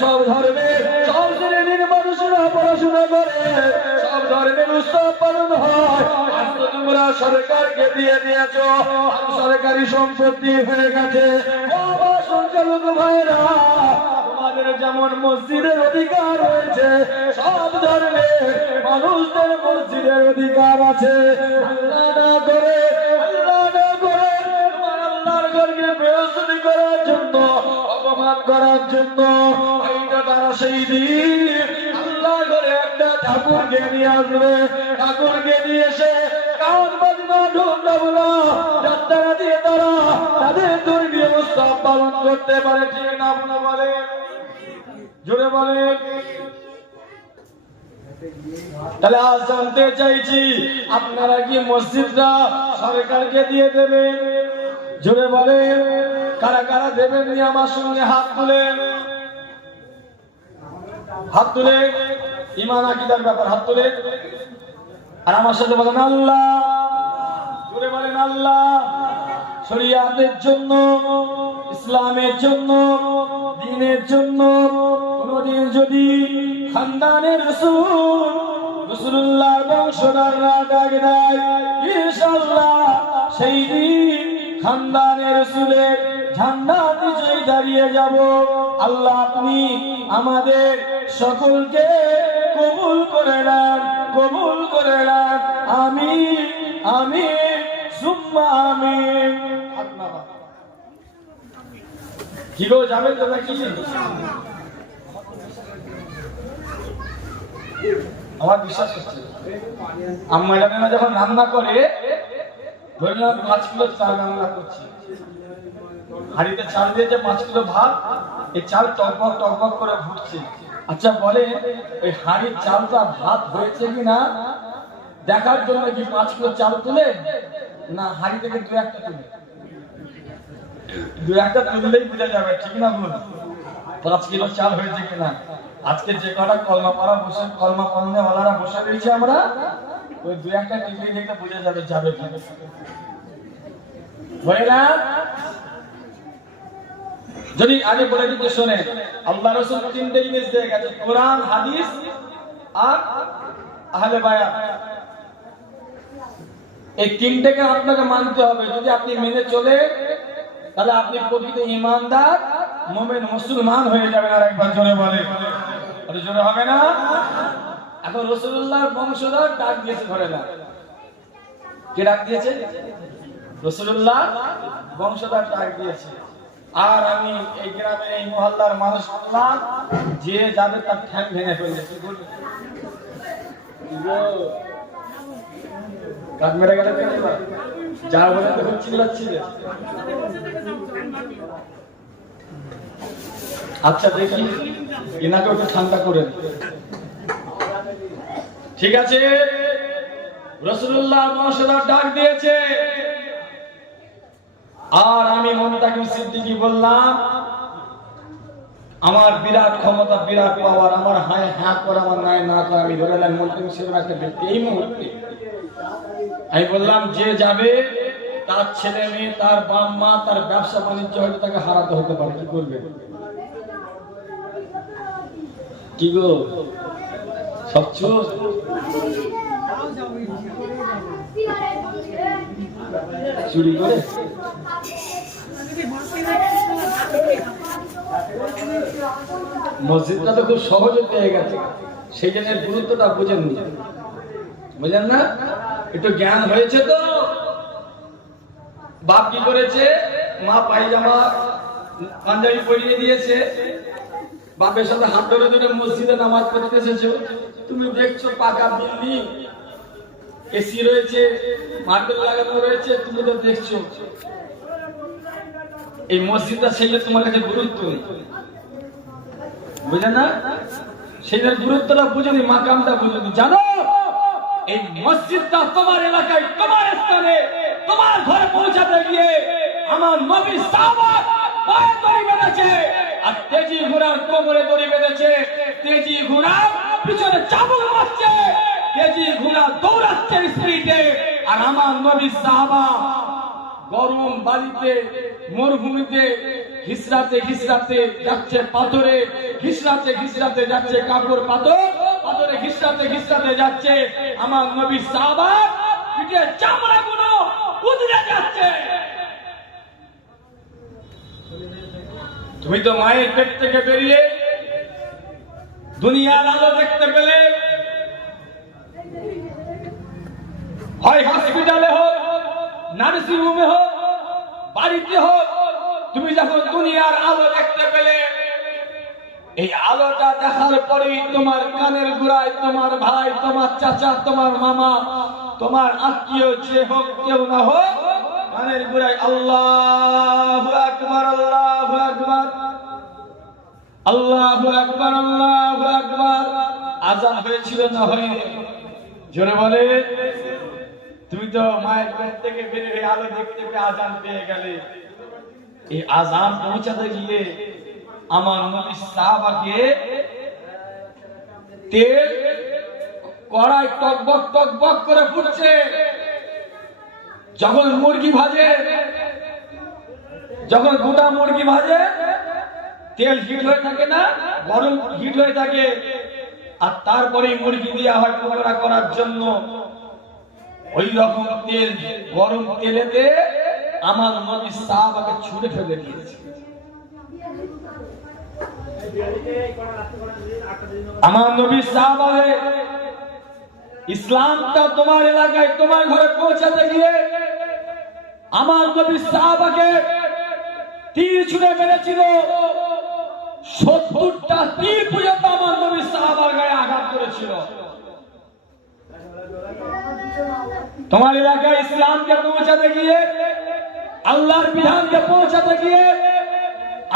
সব ধর্মের সব শ্রেণীর মানুষেরা পড়াশোনা করে, সব ধর্মের উৎসব পালন হয়। তোমরা সরকারকে দিয়ে দিয়েছো, সরকারি সম্পত্তি হয়ে গেছে। আমার সংখ্যালঘু ভাইরা, তোমাদের যেমন মসজিদের অধিকার রয়েছে, সব ধর্মের মানুষদের মসজিদের অধিকার আছে। আল্লাহ না করে আল্লাহর ঘরকে বেইজ্জতি করার জন্য, অপমান করার জন্য, এইটা তারা সেই দিন আল্লাহ ঘরে একটা ঠাকুরকে নিয়ে আসবে। ঠাকুরকে নিয়ে এসে কান বাজনা ঢোল বাজনা যাত্রা দিয়ে তারা তাদের ধর্মীয় উৎসব পালন করতে পারে, ঠিক না? আপনারা বলেন, জোরে বলেন। তাহলে আজ জানতে চাইছি, আপনারা কি মসজিদটা সরকারকে দিয়ে দেবেন? জোরে বলেন। কারা কারা দেবেন নি আমার সঙ্গে হাত তুলে, হাত তুলে। ঈমান আকীদার ব্যাপার, হাত তুলে আর আমার সাথে বলেন আল্লাহ, জোরে বলেন আল্লাহ। শরিয়াতের জন্য, ইসলামের জন্য, দ্বীনের জন্য কোনদিন যদি খানদানের রাসূলুল্লাহর বংশধররা ডাক দেয়, ইনশাআল্লাহ সেই দিন খানদানের রাসূলের ঝান্ডা নিচে দাঁড়িয়ে যাব। আল্লাহ আপনি আমাদের সকলকে কবুল করে নেন, কবুল করে নেন। আমিন আমিন সুম্মা আমিন। কি গো, যাবেন তো নাকি? আমার বিশ্বাস হচ্ছে আম্মা জানেনা যখন রান্না করে, ধরলাম 5 কিলো চাল রান্না করছি, হাঁড়িতে চাল দিয়েছে 5 কিলো ভাত, এই চাল টকবক টকবক করে ফুটছে। আচ্ছা বলে এই হাঁড়ির চালটা ভাত হয়েছে কিনা দেখার জন্য কি 5 কিলো চাল তুলে, না হাঁড়ি থেকে 2-1টা তুলে? 2-1টা তুললেই বোঝা যাবে, ঠিক না ভুল? 5 কিলো চাল হয়েছে কিনা। আজকে যে কটা কলমা পড়া বসে, কলমা পড়নেওয়ালারা বসে রয়েছে, আমরা ওই 2-1টা টিপে দেখে বোঝা যাবে যাবে কি হয় না। যদি আগে বলে দিতে শোনে, আল্লাহ রাসূল 3টে জিনিস দিয়ে গেছে, কোরআন, হাদিস আর আহলে বায়াত। এই 3টেকে আপনাকে মানতে হবে। যদি আপনি মেনে চলে, তাহলে আপনি প্রকৃত ঈমানদার মুমিন মুসলমান হয়ে যাবেন। আর একবার জোরে বলে, আরে জোরে হবে না? এখন রাসূলুল্লাহর বংশধর ডাক দিয়েছে ঘরে না, কে ডাক দিয়েছে? রাসূলুল্লাহ বংশধর ডাক দিয়েছে। আর আমি এই গ্রামে, এই মহল্লার মানুষ বললাম, যে যাবে তার ঠ্যাং ভেঙে ফেলবে। কি বলবে? কাজ মেরে গেলে যা বলে তো চিল্লাচ্ছিলে। আচ্ছা দেখি এনাকে একটু ঠান্ডা করে। ঠিক আছে, রাসূলুল্লাহ বংশধর ডাক দিয়েছে। আর আমি মুনতাকিম সিদ্দিকী বললাম, আমার বিরাট ক্ষমতা, বিরাট পাওয়ার, আমার হ্যাঁ হ্যাঁ করে, আমার নাই না করে, আমি ধরে নিলাম মুনতাকিম সিদ্দিক একটা ব্যক্তি। এই মুহূর্তে আমি বললাম, যে যাবে তার ছেলে মেয়ে, তার বাপ মা, তার ব্যবসা বাণিজ্য হয়তো তাকে হারাতে হতে পারে। কি করবে? কি গো সব চোর? চুরি করে মসজিদটা তো খুব সহজে পেয়ে গেছে, সেই জন্য গুরুত্বটা বুঝেননি, বুঝেন না? একটু জ্ঞান হয়েছে তো। বাপ কি করেছে, মা পায়জামা পাঞ্জাবি পরিয়ে দিয়েছে, বাপের সাথে হাত ধরে ধরে মসজিদে নামাজ পড়তে এসেছো। তুমি দেখছো পাকা বিল্ডিং, এসি রয়েছে, মার্বেল লাগানো রয়েছে, তুমি তো দেখছো। এই মসজিদটা সেই তোমার কাছে গুরুত্ব নেই, বুঝে না? সেই গুরুত্বটা বুঝেনি, মাকামটা বুঝেনি। জানো এই মসজিদটা তোমার এলাকায়, তোমার স্থানে, তোমার ঘরে পৌঁছাতে গিয়ে আমার নবী সাহাবা পায়ে দড়ি বেঁধেছে, আর তেজি ঘোড়ার কোমরে দড়ি বেঁধেছে। তেজি ঘোড়া পিছনে চাবুক মারছে, তেজি ঘোড়া দৌড়াচ্ছে স্পিডে, আর আমার নবী সাহাবা গরম বাড়িতে, মরুভূমিতে ঘিসরাতে ঘিসরাতে যাচ্ছে পাথরে, ঘিসরাতে ঘিসরাতে যাচ্ছে কাপড় পাথর, পাথরে ঘিসরাতে ঘিসরাতে যাচ্ছে আমার নবী সাহাবা, পিঠে চামড়াগুলো উদরে যাচ্ছে। তুমি তো মায়ের পেট থেকে বেরিয়ে দুনিয়ার আলো দেখতে পেলে, হয় হসপিটালে হোক, নার্সিং হোমে হোক, বাড়িতে হোক, তুমি যখন দুনিয়ার আলো দেখতে পেলে, এই আলোটা দেখার পরেই তোমার কানের গোড়ায় তোমার ভাই, তোমার চাচা, তোমার মামা, তোমার আত্মীয় যে হোক, কেউ না হোক, কানের গোড়ায় আল্লাহু আকবার, আল্লাহু আকবার, আল্লাহু আকবার, আল্লাহু আকবার আযান হয়েছিল না হয়নি? জোরে বলে। তুমি তো মায়ের পেট থেকে বেরিয়ে আলো দেখতে পেয়ে আযান পেয়ে গেলে। এই আযান পৌঁছাতে গিয়ে আমার নবী সাহাবাকে তেল কড়াই টকবক টকবক করে ফুটছে। যখন মুরগি ভাজে, যখন গোটা মুরগি ভাজে, তেল হিট হয়ে থাকে না, গরম হিট হয়ে থাকে, আর তারপরে মুরগি দেওয়া হয় পকোড়া করার জন্য। ওই রকম তেল, গরম তেলেতে আমার নবী সাহাবাকে ছুঁড়ে ফেলে দিয়েছে। আমার নবী সাহাবাকে ইসলামটা তোমার এলাকায়, তোমার ঘরে পৌঁছাতে গিয়ে আমার নবী সাহাবাকে তীর ছুঁড়ে মেরেছিল। 70টা তীর পর্যন্ত আমার নবী সাহাবার গায়ে আঘাত করেছিল। তোমার এলাকায় ইসলামকে পৌঁছাতে গিয়ে, আল্লাহর বিধানকে পৌঁছাতে গিয়ে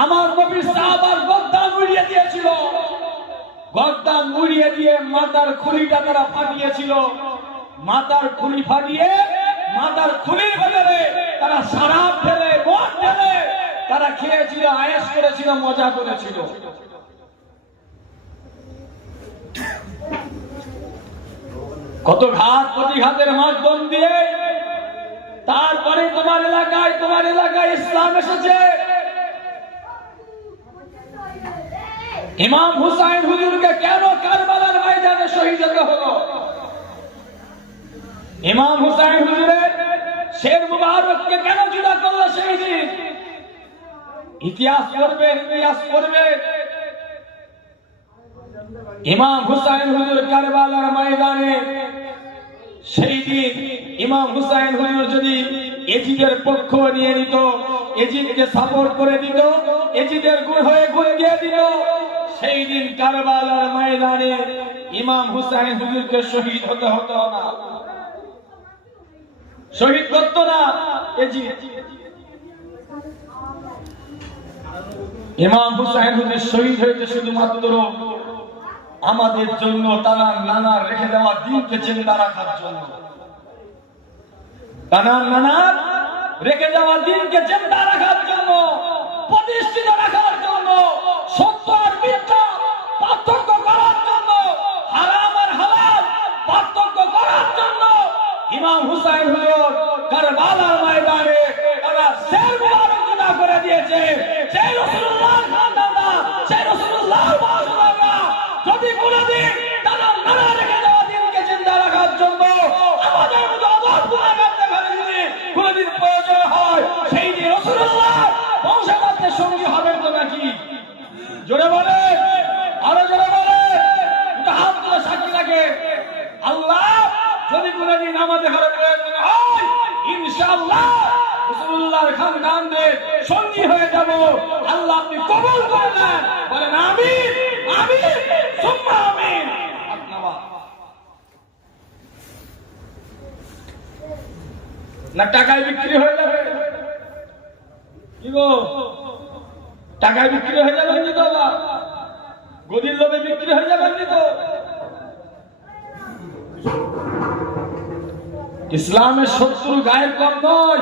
আমার নবী সাহাবার গর্দান উড়িয়ে দিয়েছিল। গর্দান উড়িয়ে দিয়ে মাথার খুলিটা তারা ফাটিয়েছিল। মাথার খুলি ফাটিয়ে মাথার খুলির ভেতরে তারা শরাব ঢেলে, মদ ঢেলে তারা খেয়েছিল, আয়েশ করেছিল, মজা করেছিল। কত ঘাত প্রতিঘাতের মাধ্যম দিয়ে তারপরে তোমার এলাকায় ইসলাম এসেছে। ইমাম হুসাইন হুজুরকে কেন কারবালার ময়দানে শহীদ হতে হলো? ইমাম হুসাইন হুজুরের শের মুবারককে কেন জুদা করলো সেই দিন? ইতিহাস পড়বে। ইমাম হুসাইন হুজুর কারবালার ময়দানে সেই দিন ইমাম হুসাইন হুজুর যদি এজিদের পক্ষ নিয়ে নিত, এজিদকে সাপোর্ট করে দিত, এজিদের হয়ে গুণ দিয়ে দিত, সেই দিন কারবালার ময়দানে ইমাম হুসাইন হুজুরকে শহীদ হতে হতো না, শহীদ করত না এজিদ। ইমাম হুসাইন হুজুর শহীদ হয়েছে শুধুমাত্র আমাদের জন্য, তারা নানার রেখে দেওয়া দিনকে জিন্দা রাখার জন্য, নানার রেখে দেওয়া দিনকে জিন্দা রাখার জন্য, প্রতিষ্ঠিত রাখার জন্য, সত্য আর মিথ্যা পার্থক্য করার জন্য, হারাম আর হালাল পার্থক্য করার জন্য ইমাম হুসাইন হুজুর কারবালার ময়দানে তারা শের মুবারক জুদা করে দিয়েছে। সেই রাসূলুল্লাহর খানদানরা, সেই রাসূলুল্লাহর বংশধররা যদি কোনদিন তারা নানা রেখে দেওয়া দিনকে জিন্দা রাখার জন্য আমাদের মতো অবাধ গুনাহগার দেখার যদি কোনদিন প্রয়োজন হয়, সেই দিন রাসূলুল্লাহ বংশধরদের সঙ্গী হবেন তো নাকি? জোরে বলে, আরো জোরে বলে, হাত তুলে সাক্ষী রাখে। আল্লাহ যদি কোনদিন আমাদের ঘরে প্রয়োজন হয়, ইনশাআল্লাহ রাসূলুল্লাহর খানদানদের সঙ্গী হয়ে যাব। আল্লাহ আপনি কবুল করে নেন, বলেন আমিন, আমিন, সুম্মা আমিন। না টাকায় বিক্রি হয়ে যাবে? কি গো, টাকায় বিক্রি হয়ে যাবেন নি তো? গদির লোভে বিক্রি হয়ে যাবেন নি তো? ইসলামের শত্রু গায়ের কম নয়,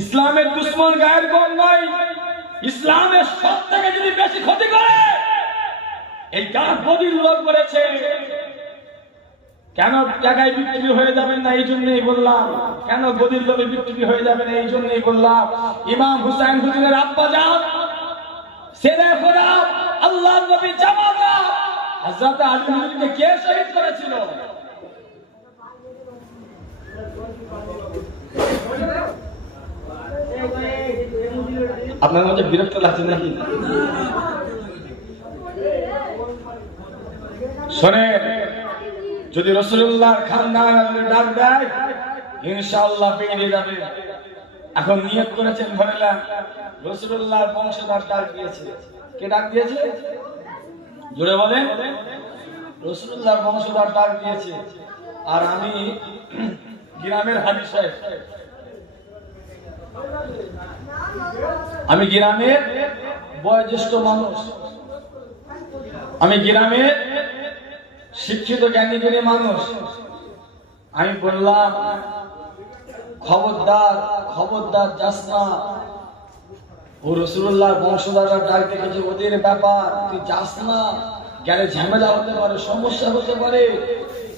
ইসলামের দুশ্মন গায়ের কম নয়। ইসলামের সব থেকে যদি বেশি ক্ষতি করে এই গাছ গদির লোভ করেছে। কেন টাকায় বিক্রি হয়ে যাবেন না, এই জন্যই বললাম। কেন গদির লোভে বিক্রি হয়ে যাবেন, এই জন্যই বললাম। ইমাম হুসাইন হুজুরের আব্বা জান, ছেলে খোদা, আল্লাহর নবী জামাতা হযরত আলী হুজুরকে কে শহীদ করেছিল? আপনার মধ্যে বিরক্ত লাগছে নাকি? শোনেন, যদি রাসূলুল্লাহর খানদান ডাক দেয় ইনশাআল্লাহ পেয়ে যাবে। এখন নিয়ত করেছেন ভরেলাম, রাসূলুল্লাহর বংশধর ডাক দিয়েছে। কে ডাক দিয়েছে? জোরে বলেন। রাসূলুল্লাহর বংশধর ডাক দিয়েছে। আর আমি গ্রামের হাজী সাহেব, আমি গ্রামের বয়োজ্যেষ্ঠ মানুষ, আমি গ্রামের শিক্ষিত জ্ঞানীগুণী মানুষ। আমি বললাম খবরদার, খবরদার যাস না, ও রাসূলুল্লাহর বংশধররা ডাক দেখেছে, ওদের ব্যাপার, তুই যাস না, গেলে ঝামেলা হতে পারে, সমস্যা হতে পারে,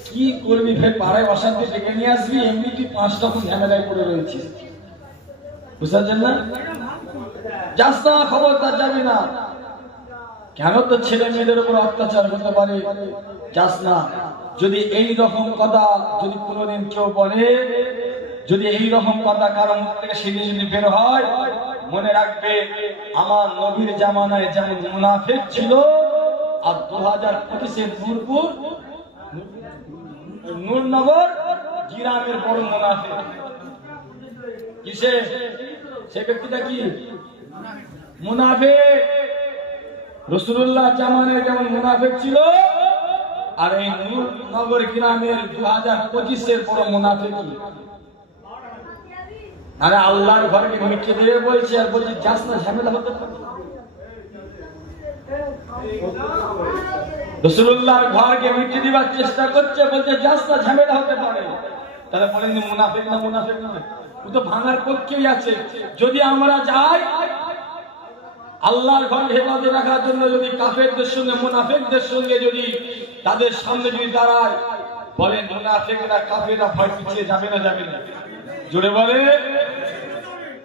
কি করবি, ফের পাড়ায় অশান্তি ডেকে নিয়ে আসবি, এমনি তুই 5 রকম ঝামেলায় পড়ে রয়েছিস, বুঝতে পারছেন না? যাস না, খবরদার যাবি না। কেন? তো ছেলে মেয়েদের উপর অত্যাচার হতে পারে, যাস না। যদি এই রকম কথা যদি কোনোদিন কেউ বলে, যদি এই রকম কথা কারো মুখ থেকে সেদিন যদি বের হয়, মনে রাখবে আমার নবীর জামানায় যেমন মুনাফিক ছিল, আর 2025-এর নূরনগর গ্রামের বড় মুনাফিক কিসে? সে ব্যক্তিটা কি? মুনাফিক। রাসূলুল্লাহ জামানায় যেমন মুনাফিক ছিল, আর এই নূরনগর গ্রামের 2025-এর বড় মুনাফিক। আরে আল্লাহর ঘরকে মিটকে দিয়ে বলছে, আর বলছে যাস না, ঝামেলা হতে পারে। রাসূলুল্লাহর ঘরকে মিটকে দিবার চেষ্টা করছে, বলছে যাস না, ঝামেলা হতে পারে। তাহলে বলেন মুনাফিক না? মুনাফিক নয়, ও তো ভাঙার পক্ষেই আছে। যদি আমরা যাই আল্লাহর ঘর হেফাজতে রাখার জন্য, যদি কাফেরদের সঙ্গে মুনাফিকদের সঙ্গে যদি তাদের সামনে যদি দাঁড়ায়, বলেন মুনাফিকরা কাফেররা ভয় পিছিয়ে যাবে না? যাবে না? জোরে বলে।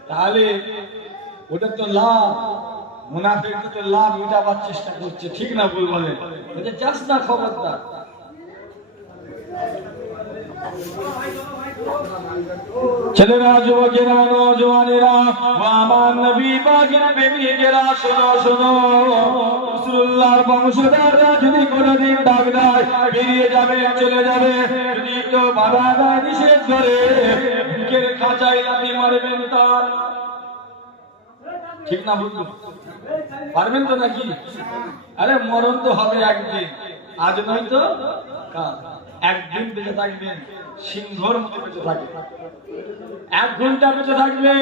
তাহলে ওটা তো লাভ, মুনাফিক তো লাভ মিটাবার চেষ্টা করছে, ঠিক না? ভুল বলে, যাস না, খবরদার। ছেলেরা, যুবকেরা, নওজওয়ানেরা, আমার নবী পাকের প্রেমিকেরা, শোনো শোনো, রাসূলুল্লাহর বংশধররা যদি কোনোদিন ডাক দেয়, বেরিয়ে যাবে, চলে যাবে, যদি কেউ বাধা দেয়, নিষেধ করে, বুকের খাঁচায় লাথি মারবেন তার, ঠিক না? বুঝলো? পারবেন তো নাকি? আরে মরণ তো হবে একদিন, আজ নয় তো কাল। একদিন বেঁচে থাকবেন, সিংহর মতো বেঁচে থাকবেন। 1 ঘন্টা বেঁচে থাকবে,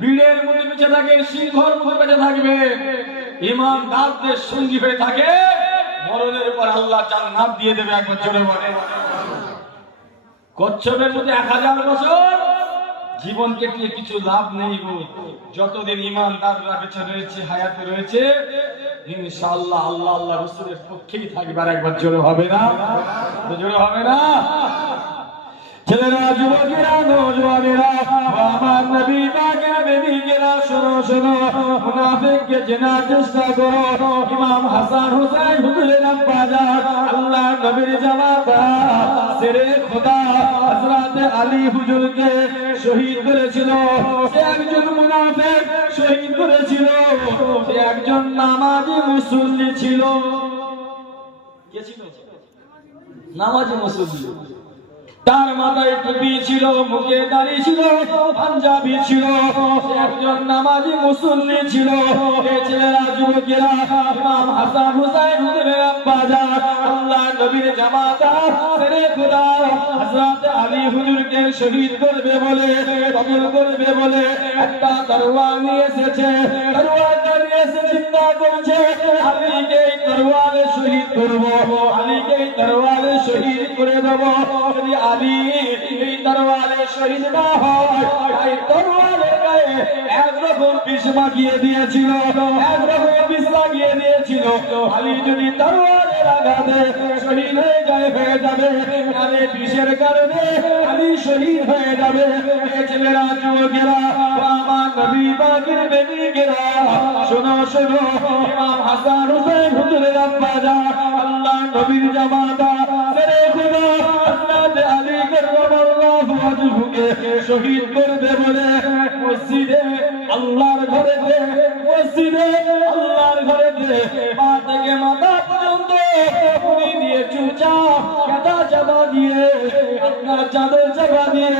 বীরের মতো বেঁচে থাকে, সিংহর মতো বেঁচে থাকবে। ইমানদারদের সঙ্গী হয়ে থাকে, মরণের পর আল্লাহ জান্নাত দিয়ে দেবে। একবার জোরে বলে। কচ্ছপের মধ্যে 1000 বছর জীবন কেটে কিছু লাভ নেই গো। যতদিন ইমানদাররা বেঁচে রয়েছে, হায়াতে রয়েছে, ইনশাআল্লাহ আল্লাহ আল্লাহ রাসূলের পক্ষেই থাকবে। আর একবার জোরে হবে না? জোরে হবে না? ছেলেরা, যুবকেরা, নওজওয়ানেরা, আমার নবী পাকের প্রেমিকেরা, শোনো শোনো, মুনাফিককে চেনার চেষ্টা করো। ইমাম হাসান হুসাইন হুজুরের আব্বা জান, আল্লাহ নবীর জামাতা, শেরে খোদা হযরত আলী হুজুরকে শহীদ করেছিল। সে একজন মুনাফিক শহীদ করেছিল, সে একজন নামাজি মুসল্লি ছিল। কে ছিল? নামাজি মুসল্লি। তার মাথায় টুপি ছিল, মুখে দাড়ি ছিল, পাঞ্জাবি ছিল, একজন নামাজি মুসল্লি ছিল। এই ছেলেরা, যুবকেরা, ইমাম হাসান হুসাইন হুজুরের আব্বা জান, আল্লাহ নবীর জামাতা, শেরে খোদা হযরত আলী হুজুরকে শহীদ করবে বলে, কবুল করবে বলে একটা তরোয়ার নিয়ে এসেছে। তরোয়ারটা নিয়ে এসে চিন্তা করছে, আলীকে তরোয়ারে শহীদ করব, আলীকে তরোয়ারে শহীদ করে দেব। যদি আলী এই তরোয়ারে শহীদ না হয়, এই তরোয়ারের গায়ে একরকম বিষ মাখিয়ে দিয়েছিল, একরকম বিষ লাগিয়ে দিয়েছিল। আলী যদি তরোয়ারের আঘাতে শহীদ হয়ে যায়, হয়ে যাবে, আলী বিষের কারণে আলী শহীদ হয়ে যাবে। এই ছেলেরা, যুবকেরা, আমার নবী পাকের প্রেমিকেরা, শোনো শোনো, ইমাম হাসান হুসাইন হুজুরের আব্বা জান, আল্লাহ নবীর জামাতা, শেরে খোদা হযরত আলী কাররামাল্লাহু ওয়াজহুকে শহীদ করবে বলে মসজিদে আল্লাহর ঘরেতে, মসজিদে আল্লাহর ঘরেতে পা থেকে মাথা পর্যন্ত খুনি দিয়ে চুপচাপ কাদা চাপা দিয়ে, আপনার চাদর চাপা দিয়ে,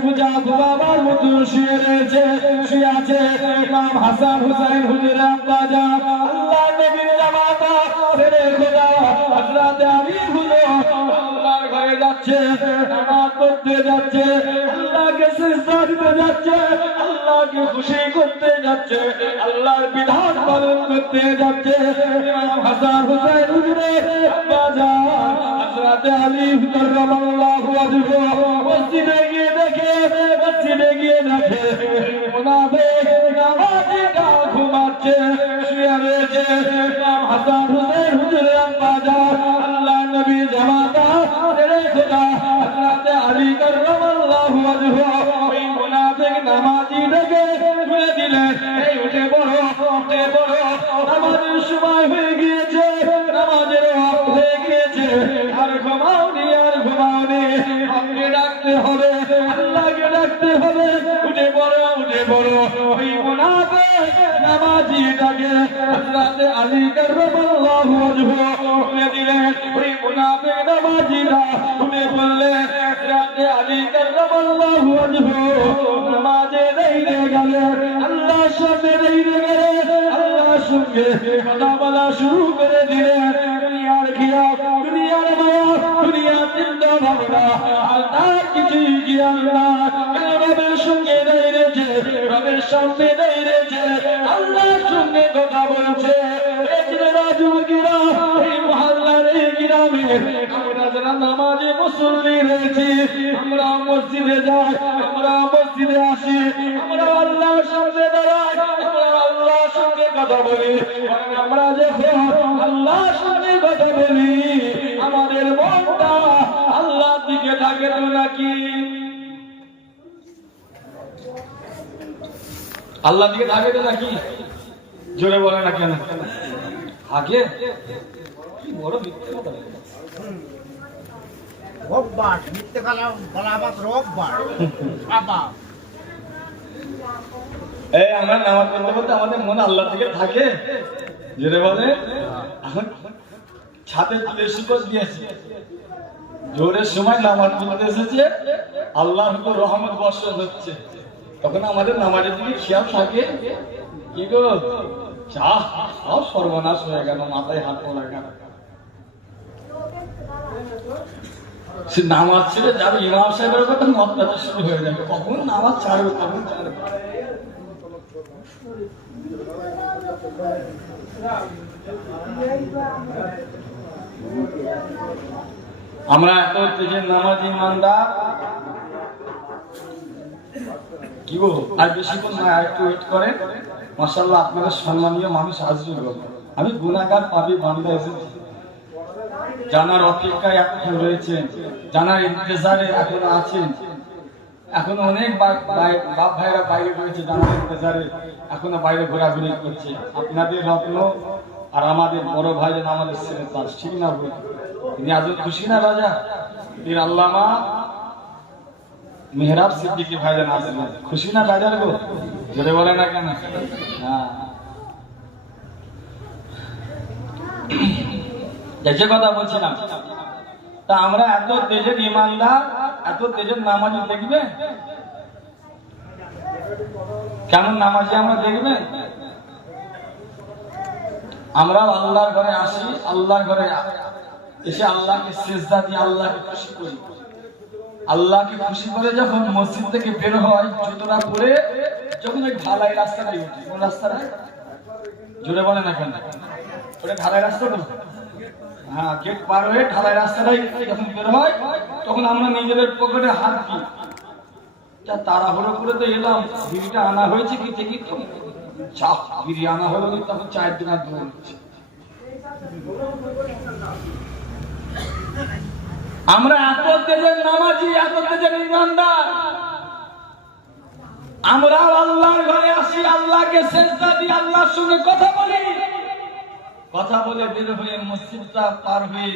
পূজা বাবার মতো শুয়ে রয়েছে, শুয়ে আছে ইমাম হাসান হুসাইন হুজুরের আব্বা জান, আল্লাহ নবীর জামাতা, শেরে খোদা হযরত আলী হুজুর আল্লাহর ঘরে যাচ্ছে, নামাজ পড়তে যাচ্ছে, আল্লাহকে সিজদা দিতে যাচ্ছে, আল্লাহকে খুশি করতে যাচ্ছে, আল্লাহর বিধান পালন করতে যাচ্ছে। ইমাম হাসান হুসাইন হুজুরের আব্বা জান হযরত আলী কাররামাল্লাহু ওয়াজহু মসজিদে গিয়ে দেখে মুনাফিক নামাজীরা ঘুমাচ্ছে, শুয়ে রয়েছে। ইমাম হাসান হুসাইন হুজুরের আম্মা জান আল্লাহ নবী জামাতা রে খোদা হযরত আলী কাররামাল্লাহু ওয়াজহু ওই মুনাফিক নামাজীটাকে তুলে দিলেন, এই উঠে পড়ো, নামাজের সময় হয়ে গিয়েছে, নামাজের ওয়াক্ত হয়ে গিয়েছে, আর ঘুমাওনি, আমাকে ডাকতে হবে, আল্লাহকে ডাকতে হবে, উঠে পড়ো। ওই মুনাফিক নামাজীটাকে হযরত আলী কাররামাল্লাহু ওয়াজহু তুলে দিলেন। ওই মুনাফিক নামাজীরা উঠে পড়লেন, হযরত আলী কাররামাল্লাহু ওয়াজহু নামাজে দাঁড়িয়ে গেলেন, আল্লাহর সামনে দাঁড়িয়ে গেলেন, আল্লাহর সঙ্গে কথা বলা শুরু করে দিলেন। দুনিয়ার খিয়াল, দুনিয়ার মায়া, দুনিয়ার চিন্তা ভাবনা আর তার কিছুই জ্ঞান না। রবের সঙ্গে দাঁড়িয়েছে, রবের সামনে দাঁড়িয়েছে, আল্লাহর সঙ্গে কথা বলছে। এই ছেলেরা যুবকেরা, এই মহল্লার এই গ্রামে আমরা যারা নামাজে মুসল্লি রয়েছি, আমরা মসজিদে যাই, আমরা মসজিদে আসি, আমরা আল্লাহর সামনে দাঁড়াই, আমরা আল্লাহর সঙ্গে কথা বলি। আমরা যখন আল্লাহর সঙ্গে কথা বলি, আমাদের মনটা আল্লাহর দিকে থাকে তো নাকি? আল্লাহ দিকে থাকে তো নাকি? জোরে বলে না কেন? আগে কি বড় মিথ্যে কথা বলে। অভ্যাস, মিথ্যে বলা মাত্র অভ্যাস। এই আমরা নামাজ পড়তে আমাদের মন আল্লাহর দিকে থাকে, জোরে বলে। ছাদে তুলে শুকর দিয়েছি, জোরের সময় নামাজ পড়তে এসেছে, আল্লাহর উপর রহমত বর্ষণ হচ্ছে, তখন আমাদের নামাজের দিকে খেয়াল থাকে? কি গো, সব সর্বনাশ হয়ে গেল, মাথায় হাত পড়া গেল। সে নামাজ ছেড়ে যাবে, ইমাম সাহেবের কথা মত ব্যথা শুরু হয়ে যাবে, কখন নামাজ ছাড়বে, কখন ছাড়বে। আমরা এত তেজের নামাজ ইমানদার, কি বলবো, আর বেশিক্ষণ না, একটু ওয়েট করেন, মাশাআল্লাহ আপনাদের সম্মানীয় মানুষ আসবে। আমি গুনাহগার পাপী বান্দা এসেছি, জানার অপেক্ষায় এখন রয়েছেন, জানার ইন্তজারে এখন আছেন, এখন অনেক বাপ ভাইরা বাইরে রয়েছে, জানার ইন্তজারে এখনো বাইরে ঘোরাঘুরি করছে। আপনাদের রত্ন আর আমাদের বড় ভাই যেন আমাদের ছেলে তার, ঠিক না বল? তিনি আজ খুশি না রাজা? এর আল্লামা মেহরাব সিদ্দিকী ভাই যেন আসবেন, খুশি না বাজার গো? জোরে বলে না কেন? হ্যাঁ, যে কথা বলছিলাম, তা আমরা এত তেজের ইমানদার, এত তেজের নামাজি দেখবে কেমন নামাজি আমরা দেখবে? আমরা আল্লাহর ঘরে আসি, আল্লাহর ঘরে এসে আল্লাহকে সিজদা দিয়ে আল্লাহকে খুশি করি। আল্লাহকে খুশি করে যখন মসজিদ থেকে বের হয়, জুতোটা পরে যখন ওই ঢালাই রাস্তাটাই উঠি, কোন রাস্তাটা? জোরে বলে না কেন? ওটা ঢালাই রাস্তা তো? হ্যাঁ, গেট পার হয়ে ঢালাই রাস্তাটাই যখন বের হয়, তখন আমরা নিজেদের পকেটে হাত দিই। তাড়াহুড়ো করে তো এলাম, বিড়িটা আনা হয়েছে কি ঠিকই তো, বিড়ি আনা হলো, তখন চায়ের দোকান ধরে নিচ্ছে। আমরা এত তেজের নামাজি, এত তেজের ইমানদার, আমরা আল্লাহর ঘরে আসি, আল্লাহকে সিজদা দিই, আল্লাহর সঙ্গে কথা বলি, কথা বলে বের হয়ে মসজিদটা পার হয়ে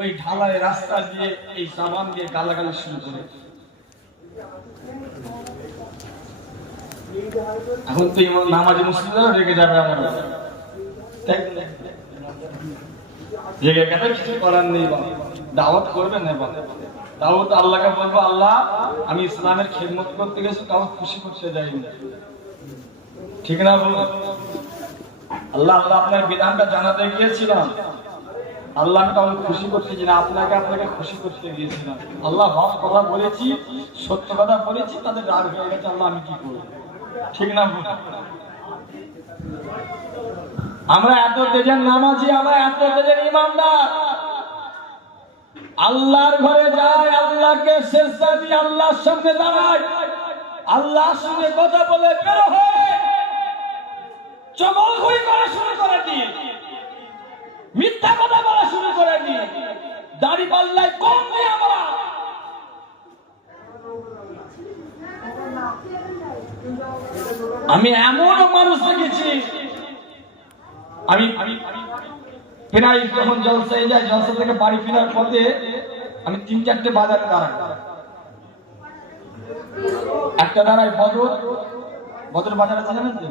ওই ঢালাই রাস্তা দিয়ে এই সাবান দিয়ে গালাগালি শুরু করে। এখন তো নামাজি মুসলিমরা রেগে যাবে, আমরা রেগে গেলে কিছু করার নেই, দাওয়াত করবে না, দাওয়াত আল্লাহকে বলবো, আল্লাহ আমি ইসলামের খেদমত করতে গেছি, কাউকে খুশি করতে যাইনি, ঠিক না বল? আল্লাহ আপনার বিধানটা জানাতে গিয়েছিলাম, আল্লাহ কাউকে খুশি করতে না, আপনাকে খুশি করতে গিয়েছিলাম। আল্লাহ হক কথা বলেছি, সত্য কথা বলেছি, তাদের রাগ হয়ে গেছে, আল্লাহ আমি কি করবো, ঠিক না বল? আমরা এত তেজের নামাজি, আমরা এত তেজের ইমানদার, আল্লাহর ঘরে যায়, আল্লাহকে সেজদা দিয়ে আল্লাহর সামনে দাঁড়ায়, আল্লাহর সঙ্গে কথা বলে বের হয়, চগলখড়ি করা শুরু করে দিয়ে, মিথ্যা কথা বলা শুরু করে দিয়ে, দাড়ি পাল্লায় কম নেই আমরা। আমি এমন মানুষ দেখেছি, আমি প্রায় যখন জলসায় যাই, জলসা থেকে বাড়ি ফেরার পথে আমি 3-4টে বাজারে দাঁড়াই। একটা দাঁড়াই বদর বাজার আছে জানেন তো,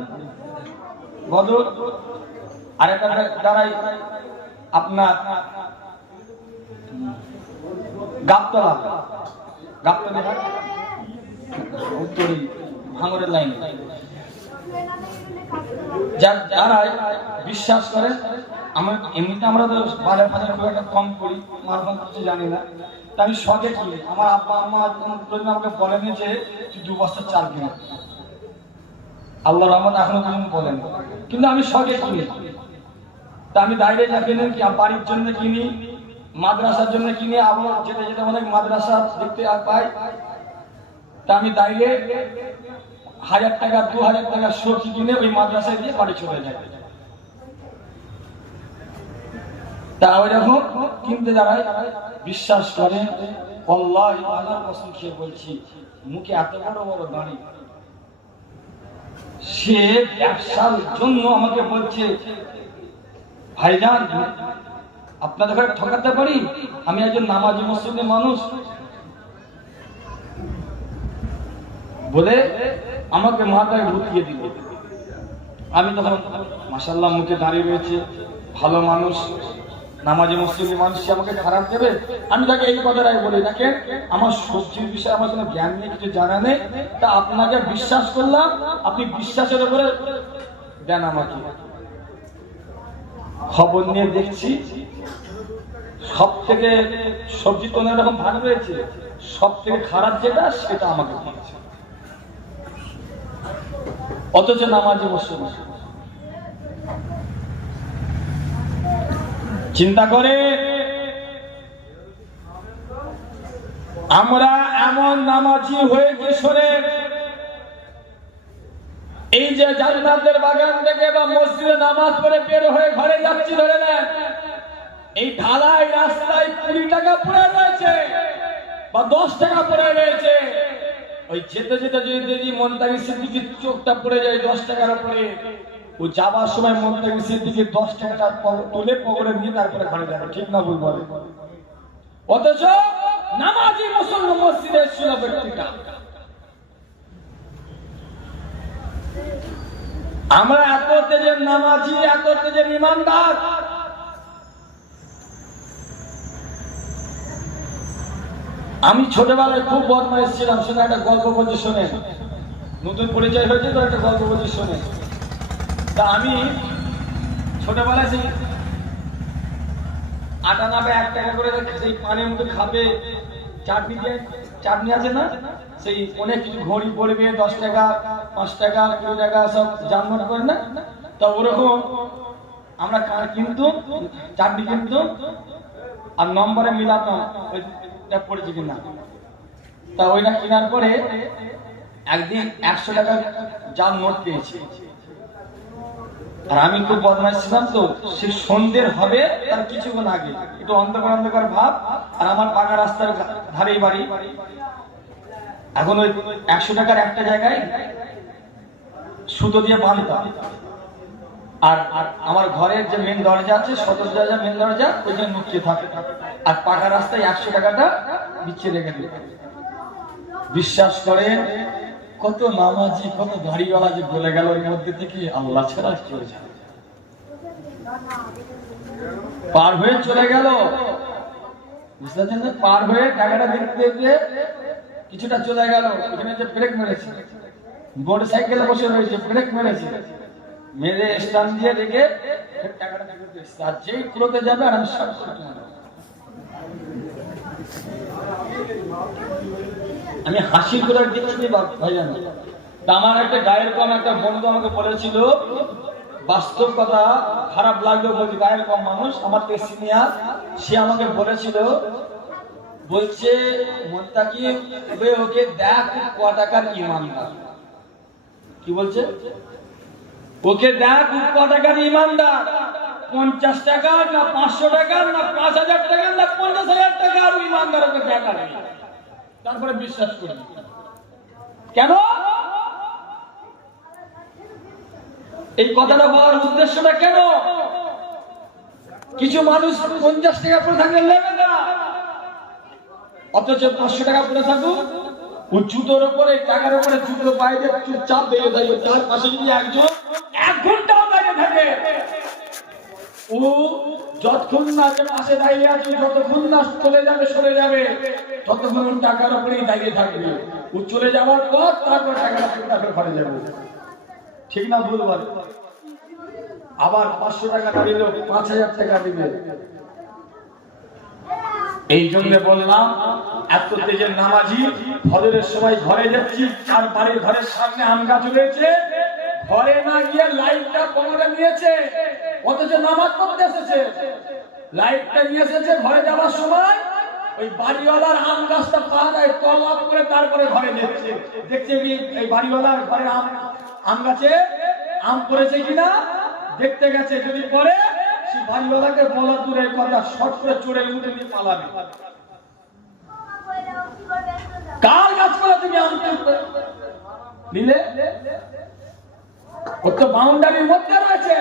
বদর। আর একটা দাঁড়াই আপনার গাবতলা, উত্তরী ভাঙরের লাইন। যারা বিশ্বাস করে, এমনিতে আমরা তো বাজার খুব একটা কম করি, মারফান কিছু জানি না, তা আমি শখে কিনি। আমার আব্বা আম্মা আমাকে বলেনি যে তুই 2 বস্তা চাল কিনে, আল্লাহ রহমত এখনো পর্যন্ত বলেন, কিন্তু আমি শখে কিনি। তা আমি বাইরে যা কিনি, বাড়ির জন্য কিনি, মাদ্রাসার জন্য কিনি, আবার যেতে যেতে অনেক মাদ্রাসা দেখতে পাই। তা আমি বাইরে 1000 টাকা 2000 টাকা সবজি কিনে ওই মাদ্রাসায় দিয়ে বাড়ি চলে যায়। তা ওই রকম কিনতে যারাই বিশ্বাস করে, আল্লাহ আল্লাহর কসম খেয়ে বলছি, মুখে এত বড় বড় দাড়ি, সে ব্যবসার জন্য আমাকে বলছে, ভাইজান আপনাদের ঘরে ঠকাতে পারি, আমি একজন নামাজি মুসলিম মানুষ, বলে আমাকে মাথায় ঢুকিয়ে দিল। আমি তখন মাশাআল্লাহ মুখে দাঁড়িয়ে রয়েছে, ভালো মানুষ, নামাজি মুসলিম মানুষ, সে আমাকে খারাপ দেবে? আমি তাকে এই কথাটাই বলি, দেখেন আমার সবজির বিষয়ে আমার কোনো জ্ঞান নেই, কিছু জানা নেই, তা আপনাকে বিশ্বাস করলাম, আপনি বিশ্বাসের উপরে দেন আমাকে। খবর নিয়ে দেখছি সব থেকে সবজি তো অনেক রকম ভাগ রয়েছে, সব থেকে খারাপ যেটা সেটা আমাকে দিয়েছে, অথচ নামাজি মুসলমান। চিন্তা করে আমরা এমন নামাজি হয়েছি সরে, এই যে জান্নাতের বাগান থেকে বা মসজিদে নামাজ পড়ে বের হয়ে ঘরে যাচ্ছি, ধরে নেন এই ঢালাই রাস্তায় 20 টাকা পড়ে রয়েছে বা 10 টাকা পড়ে রয়েছে, ওই যেতে যেতে যদি মনতাকি সিদ্দিকীর চোখটা পড়ে যায় 10 টাকার উপরে, ও যাবার সময় মনতাকি সিদ্দিকীর 10 টাকাটা তুলে পকেটে নিয়ে তারপরে ঘরে যাবে, ঠিক না ভুল বলে? অথচ নামাজি মুসলমান মসজিদে ছিল ব্যক্তিটা। আমরা এত তেজের নামাজি, এত তেজের ইমানদার, আমি ছোটবেলায় খুব বদমাইশ ছিলাম। শুনে একটা গল্প বলছি, শোনে, নতুন পরিচয় হয়েছে তো একটা গল্প বলছি শোনে। তা আমি ছোটবেলায় সেই আটা নাবে 1 টাকা করে সেই পানের মধ্যে খাবে, চাটনি আছে না, সেই অনেক কিছু ঘড়ি পড়বে, 10 টাকা 5 টাকা 2 টাকা সব জানমাট করে না, তা ওরকম আমরা কিন্তু চাটনি কিন্তু আর নম্বরে মিলাতাম ওইটা পড়েছে কিনা। তা ওইটা কেনার পরে একদিন 100 টাকা জাল নোট পেয়েছি, আর আমি খুব বদমাইশ ছিলাম, তো সে সন্ধ্যের হবে তার কিছুক্ষণ আগে একটু অন্ধকার অন্ধকার ভাব, আর আমার পাকা রাস্তার ধারেই বাড়ি। এখন ওই 100 টাকার একটা জায়গায় সুতো দিয়ে বাঁধতাম, আর আমার ঘরের যে মেন দরজা আছে, সদর দরজা, মেন দরজা, ওইখানে লুকিয়ে থাকে, আর পাকা রাস্তায় 100 টাকাটা বিছিয়ে রেখে দিই। বিশ্বাস করে কত নামাজি, কত দাড়িওয়ালা যে বলে গেল এর মধ্যে থেকে, আল্লাহ ছাড়া কেউ জানে। পার হয়ে চলে গেল, বুঝতে পারছেন? পার হয়ে টাকাটা দেখতে দেখতে কিছুটা চলে গেল, ওখানে যে ব্রেক মেরেছে, মোটর সাইকেলে বসে রয়েছে, ব্রেক মেরেছে, মেরে স্ট্যান্ড দিয়ে রেখে টাকাটা দেখতে এসেছে, আর যেই কুলোতে যাবে আর আমি সব আমি হাসি করে দেখছি ভাইজান। আমার একটা গায়ের কম একটা বন্ধু আমাকে বলেছিল, বাস্তব কথা, খারাপ লাগলো বলছি, গায়ের কম মানুষ আমার থেকে সিনিয়র, সে আমাকে বলেছিল বলছে মুত্তাকিব ওকে দেখ ক টাকার ইমানদার। কি বলছে? ওকে দেখ ক টাকার ইমানদার, 50 টাকা না 500 টাকা না 5000 টাকা না 50000 টাকা আর ইমানদার ওকে দেখার নেই। তারপরে বিশ্বাস করি কেন? এই কথাটা বলার উদ্দেশ্যটা কেন? কিছু মানুষ 50 টাকা পরে থাকলে নেবে না, অথচ 500 টাকা পরে থাকুক, ও জুতোর উপরে টাকার উপরে জুতো পায়ে দিয়ে চুপচাপ বেরিয়ে থাকবে। তার পাশে যদি একজন 1 ঘন্টাও দাঁড়িয়ে থাকে, ও যতক্ষণ না যে পাশে দাঁড়িয়ে আছে, যতক্ষণ না চলে যাবে সরে যাবে, ততক্ষণ টাকার উপরেই দাঁড়িয়ে থাকবে। ও চলে যাওয়ার পর তারপর টাকার ঘরে যাবে। ঠিক না ভুল বলে? আবার 500 টাকা দিল, 5000 টাকা দিবে। এই জন্য বললাম এত তেজের নামাজি ফজরের সময় ঘরে যাচ্ছি, আর বাড়ির ঘরের সামনে আম গাছ রয়েছে, ঘরে না গিয়ে লাইটটা কোমরে নিয়েছে, অথচ নামাজ পড়তে এসেছে। লাইটটা নিয়ে এসেছে ঘরে যাওয়ার সময়, ওই বাড়িওয়ালার আম গাছটা পাহাড়ায় তলব করে তারপরে ঘরে যাচ্ছে। দেখছে এই বাড়িওয়ালার ঘরে আম গাছে আম পড়েছে কিনা দেখতে গেছে। যদি পড়ে সে বাড়িওয়ালাকে বলা দূরের কথা, শর্ট করে চড়ে উঠে নিয়ে পালাবে। কার গাছ করে তুমি আম নিলে? ও তো বাউন্ডারির মধ্যে রয়েছে।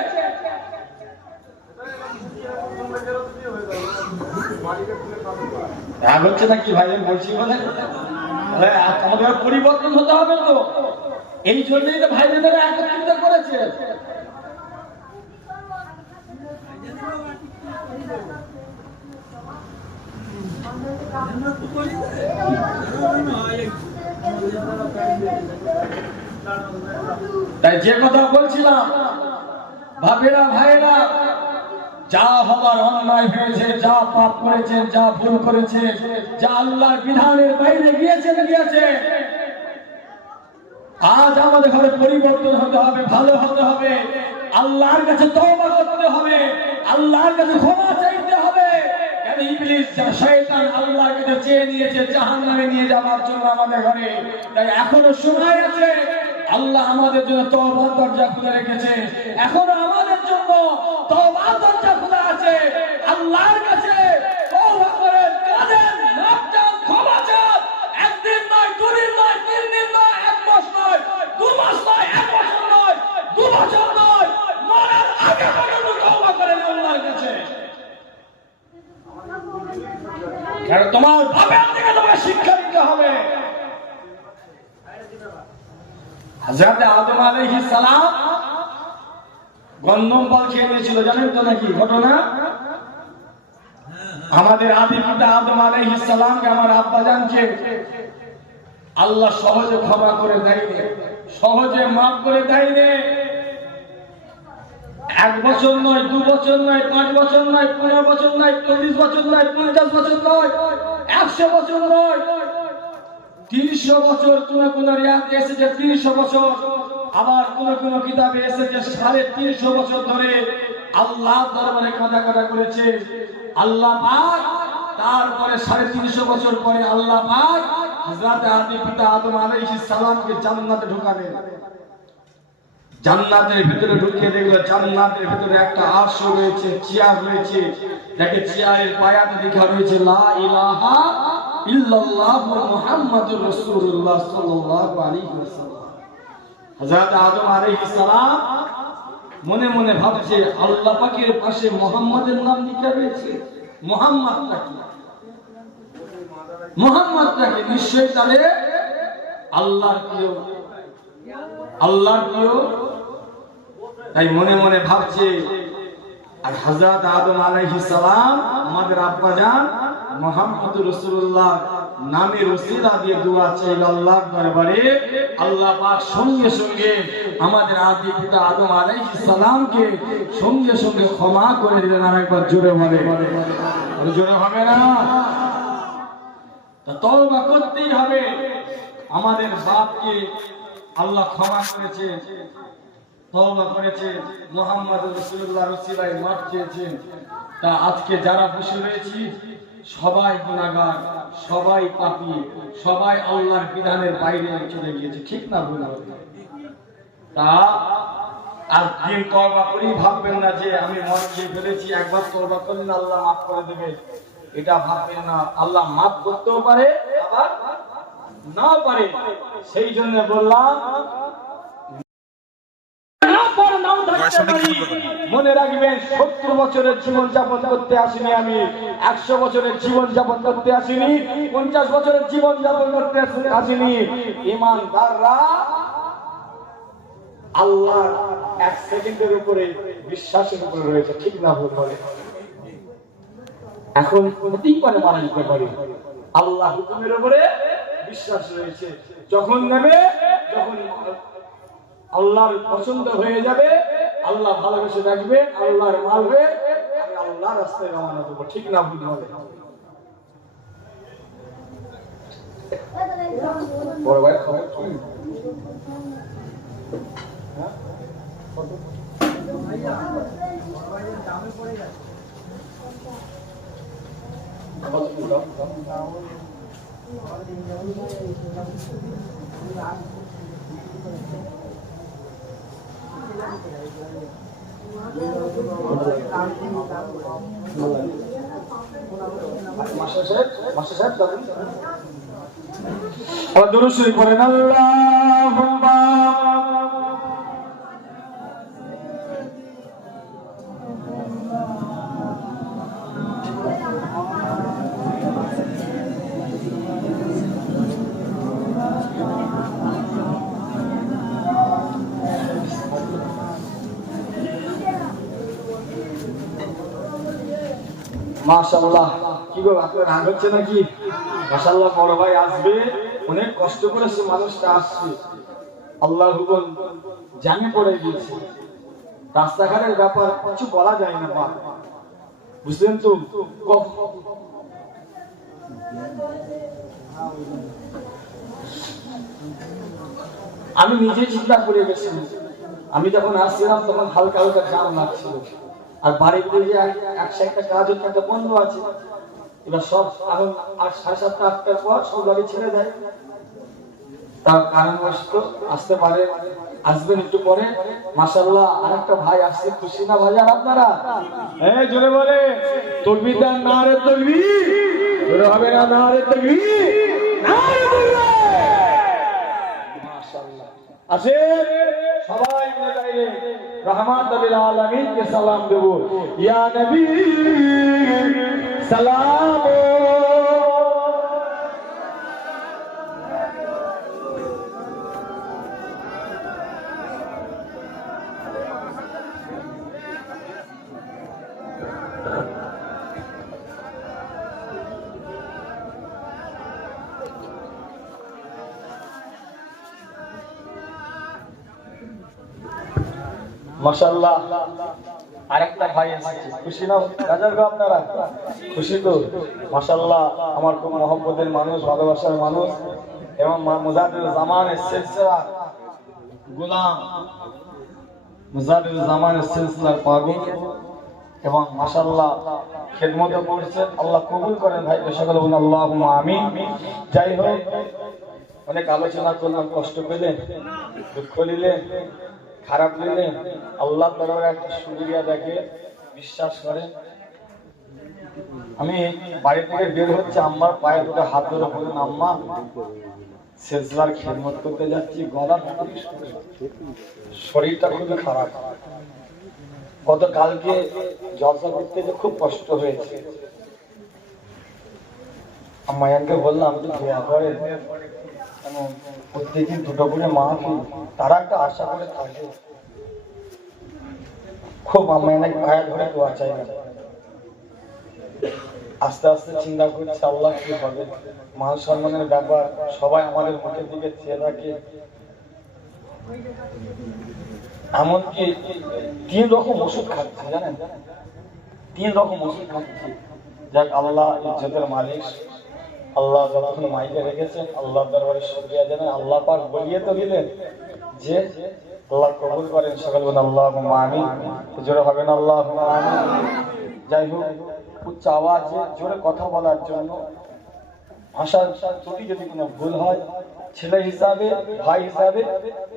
রাগ হচ্ছে না কি ভাই আমি বলছি বলে? আমাদের পরিবর্তন হতে হবে তো, এই জন্যই তো ভাই বোনেরা একত্রিত করেছে। তাই যে কথা বলছিলাম, বাপেরা ভাইরা, যা হবার অন্যায় হয়েছে, যা পাপ করেছে, যা ভুল করেছে, যা আল্লাহর বিধানের বাইরে গিয়েছে, আজ আমাদের ঘরে পরিবর্তন হতে হবে, ভালো হতে হবে, আল্লাহর কাছে তওবা করতে হবে, আল্লাহর কাছে ক্ষমা চাইতে হবে। কেন ইবলিস শয়তান আল্লাহর কাছে চেয়ে নিয়েছে জাহান্নামে নিয়ে যাওয়ার জন্য আমাদের ঘরে। তাই এখনো সময় আছে, আল্লাহ আমাদের জন্য তওবার দরজা খুলে রেখেছে, এখনো আমাদের জন্য তওবার দরজা খোলা আছে। আল্লাহর কাছে তওবা করে কাঁদেন, মাপ চান, ক্ষমা চান। একদিন নয়, দুদিন নয়, 3 দিন নয়, 1 মাস নয়, 2 মাস নয়, 1 বছর নয়, 2 বছর নয়, মরার আগে পর্যন্ত তওবা করেন আল্লাহর কাছে। কারণ তোমার বাপের থেকে তোমাকে শিক্ষা দিতে হবে। হযরত আদম আলাইহিস সালাম গন্ধম ফল খেয়ে নিয়েছিল, জানেন তো নাকি ঘটনা? আমাদের আদি পিতা আদম আলাইহিস সালামকে, আমার আব্বাজানকে আল্লাহ সহজে ক্ষমা করে দেয়নি, সহজে মাফ করে দেয়নি। 1 বছর নয়, 2 বছর নয়, 5 বছর নয়, 15 বছর নয়, 40 বছর নয়, 50 বছর নয়, 100 বছর নয়, 300 বছর। কোন রিয়াতে এসেছে 300 বছর, আবার কোন কিতাবে এসেছে 350 বছর ধরে আল্লাহ দরবারে কাঁদা করেছে। আল্লাহ পাক তারপরে 350 বছর পরে আল্লাহ পাক হযরত আদি পিতা আদম আলাইহিস সালামকে জান্নাতে ঢোকালেন। জান্নাতের ভিতরে ঢুকিয়ে দেখলো জান্নাতের ভিতরে একটা আরশ রয়েছে, চেয়ার রয়েছে। দেখে চেয়ারের পায়াতে লেখা রয়েছে লা ইলাহা ইল্লাল্লাহ মুহাম্মাদুর রাসূলুল্লাহ সাল্লাল্লাহু আলাইহি ওয়াসাল্লাম। হযরত আদম আলাইহিস সালাম মনে মনে ভাবছে আল্লাহ পাকের পাশে মুহাম্মাদের নাম লেখা রয়েছে, মুহাম্মাদটা কি? মুহাম্মাদটা কি? নিশ্চয়ই তাহলে আল্লাহর প্রিয়, আল্লাহর প্রিয়। তাই মনে মনে ভাবছে। আর হযরত আদম আলাইহিস সালাম আমাদের আব্বাজান মুহাম্মদুর রাসূলুল্লাহ নামের ওসিলা দিয়ে দোয়া চাইল আল্লাহর দরবারে। আল্লাহ পাক সঙ্গে সঙ্গে আমাদের আদি পিতা আদম আলাইহিস সালামকে সঙ্গে সঙ্গে ক্ষমা করে দিলেন। আর একবার জোরে বলে, জোরে হবে না? তওবা করতেই হবে। আমাদের বাপকে আল্লাহ ক্ষমা করেছে, তওবা করেছে, মুহাম্মদ রাসূলুল্লাহর ওসিলায় মাফ চেয়েছেন। তা আজকে যারা বসে রয়েছি সবাই গুনাহগার, সবাই পাপী, সবাই আল্লাহর বিধানের বাইরে চলে গিয়েছে, ঠিক না ভুল? তা আর দিন তওবা করি ভাববেন না যে আমি মন দিয়ে ফেলেছি, একবার তওবা করলেন আল্লাহ মাফ করে দেবে, এটা ভাববেন না। আল্লাহ মাফ করতেও পারে, আবার নাও পারে। সেই জন্য বললাম মনে রাখবেন, 70 বছরের জীবন যাপন করতে আসিনি আমি, 100 বছরের জীবন যাপন করতে আসিনি, 50 বছরের জীবন যাপন করতে আসিনি। ঈমানদাররা আল্লাহর 1 সেকেন্ডের উপরে বিশ্বাসের উপরে রয়েছে, ঠিক না ভুল বলে? এখন হতেই পারে মারা যেতে পারে, আল্লাহ হুকুমের উপরে বিশ্বাস রয়েছে। যখন নেবে, যখন আল্লাহর পছন্দ হয়ে যাবে, আল্লাহ ভালোবেসে রাখবে, আল্লাহর মালবে, আমি আল্লাহর রাস্তায় রওনা দেবো, ঠিক না ভুল বলে? বড় ভাই খবর কি? মাস্টার সাহেব আবার দুরূদ শরীফ পড়েন। আল্লাহুম্মা মাশাআল্লাহ। কি গো, আপনার রাগ হচ্ছে নাকি? মাশাআল্লাহ, বড় ভাই আসবে, অনেক কষ্ট করে সে মানুষটা আসছে, আল্লাহর হুকুম জানে পড়ে গিয়েছে। রাস্তাঘাটের ব্যাপার কিছু বলা যায় না, বা বুঝলেন তো? আমি নিজে চিন্তা করে গেছি, আমি যখন আসছিলাম তখন হালকা হালকা জাম লাগছিল, আর বাড়িতে যে এক সাইডটা কাজ হচ্ছে, একটা বন্ধ আছে। এবার সব এখন 7:30 8টার পর সব গাড়ি ছেড়ে দেয়, তার কারণবশত আসতে পারে, আসবেন একটু পরে। মাশাআল্লাহ, আরেকটা ভাই আসছে, খুশি না ভাইজান আপনারা? এই জোরে বলে তাকবীর দেন, নারে তাকবীর, জোরে হবে না? নারে তাকবীর, নারে তাকবীর। মাশাআল্লাহ, আসে সবাই মিলে গাইলে রহমাতুল আলামিন কে সালাম দেব। ইয়া নবী সালাম, মাশাআল্লাহ। আরেকটা ভাই এসেছে, খুশি না রাজার গো আপনারা? খুশি তো? মাশাআল্লাহ, আমার খুব মহব্বতের মানুষ, ভালোবাসার মানুষ, এবং মুজাহিদুল জামানের সিলসিলা গোলাম, মুজাহিদুল জামানের সিলসিলার পাগল, এবং মাশাআল্লাহ খেদমতে করছেন। আল্লাহ কবুল করেন ভাইকে, সকলে বলুন আল্লাহুম্মা আমিন। যাই হোক, অনেক আলোচনা করলাম, কষ্ট পেলেন, দুঃখ নিলেন, খারাপ নিলেন, আল্লাহ দরবারে একটা শুকরিয়া দেখে বিশ্বাস করেন। আমি বাড়ি থেকে বের হচ্ছে, আম্মার পায়ে দুটো হাত ধরে বলুন, আম্মা সিলসিলার খেদমত করতে যাচ্ছি, গলা শরীরটা খুবই খারাপ, গতকালকে জলসা করতে যে খুব কষ্ট হয়েছে। আম্মায়ানকে বললাম যে দোয়া করে, প্রত্যেকদিন 2টো করে মাহফিল, তারা একটা আশা করে থাকে, খুব আম্মায়ানের পায়ে ধরে দোয়া চাই না। আস্তে আস্তে চিন্তা করছে আল্লাহ কি হবে, মান সম্মানের ব্যাপার, সবাই আমাদের মুখের দিকে চেয়ে থাকে। এমনকি 3 রকম ওষুধ খাচ্ছে, জানেন? 3 রকম ওষুধ খাচ্ছে। যাক, আল্লাহ ইজ্জতের মালিক, আল্লাহ যতক্ষণ মাইকে রেখেছেন, আল্লাহ দরবারে শুকরিয়া জানাই। আল্লাহ পাক বলিয়ে তো দিলেন যে আল্লাহ কবুল করেন, সকল বলেন আল্লাহুম্মা আমিন। জোরে হবে না আল্লাহুম্মা আমিন? যাই হোক, উচ্চ আওয়াজে জোরে কথা বলার জন্য। ভাষার ত্রুটি যদি কোনো ভুল হয় ছেলে হিসাবে ভাই হিসাবে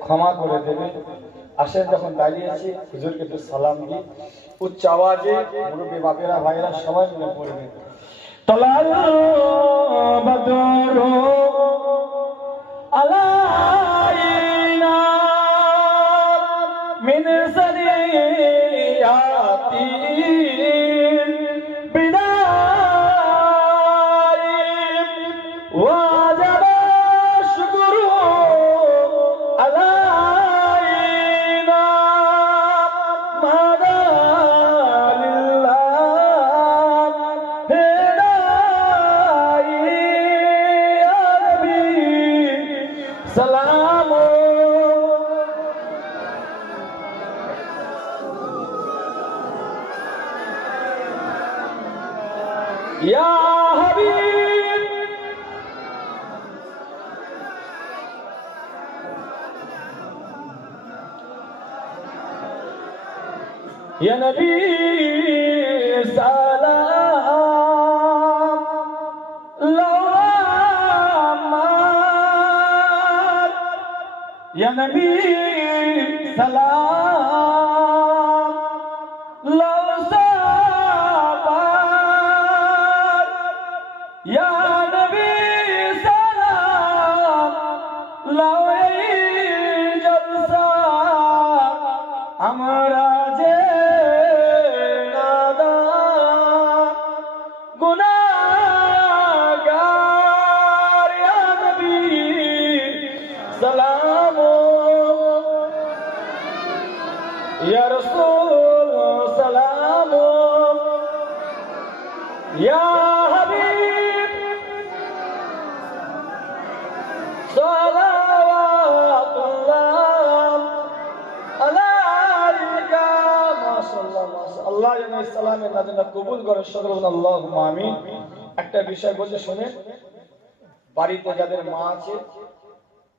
ক্ষমা করে দেবে। আসেন যখন দাঁড়িয়েছি হুজুরকে একটু সালাম দিই উচ্চ আওয়াজে, মুরব্বী বাপেরা ভাইরা সবাই মিলে পড়বে। তলাল বদরু আলাইনা মিন সারিয়াতি Ya Habib, Ya Nabi salam, Lawamar, Ya Nabi salam, Lawsabar, Ya Nabi salam, Lawai jalsa, Amara Ya Rasul salam, Ya Habib salawatullah alaika। মাশাআল্লাহ মাশাআল্লাহ, আল্লাহ যেন এই সালামের নাজিলা কবুল করে, সকলে বলুন আল্লাহুম্মা আমিন। একটা বিষয় বলতে শুনে, বাড়িতে যাদের মা আছে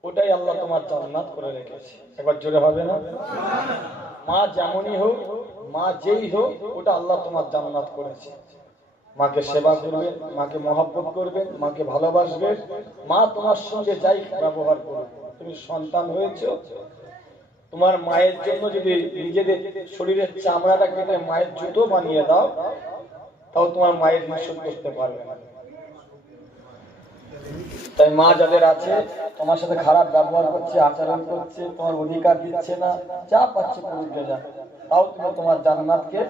ওটাই আল্লাহ তোমার জান্নাত করে রেখেছে। একবার জোরে হবে না? মা যেমনই হোক, মা যেই হোক, ওটা আল্লাহ তোমার জান্নাত করেছে। মাকে সেবা করবে, মাকে মহব্বত করবে, মাকে ভালোবাসবে, মা তোমার সঙ্গে যাই ব্যবহার করবে। তুমি সন্তান হয়েছো, তোমার মায়ের জন্য যদি নিজেদের শরীরের চামড়াটা কেটে মায়ের জুতো বানিয়ে দাও, তাও তোমার মায়ের নিঃশোধ করতে পারবে না। তাই মা যাদের আছে, তোমার সাথে খারাপ ব্যবহার করছে, আচরণ করছে, তোমার অধিকার দিচ্ছে না, যা পাচ্ছে করবে যা, তাও তুমি তোমার জান্নাতকে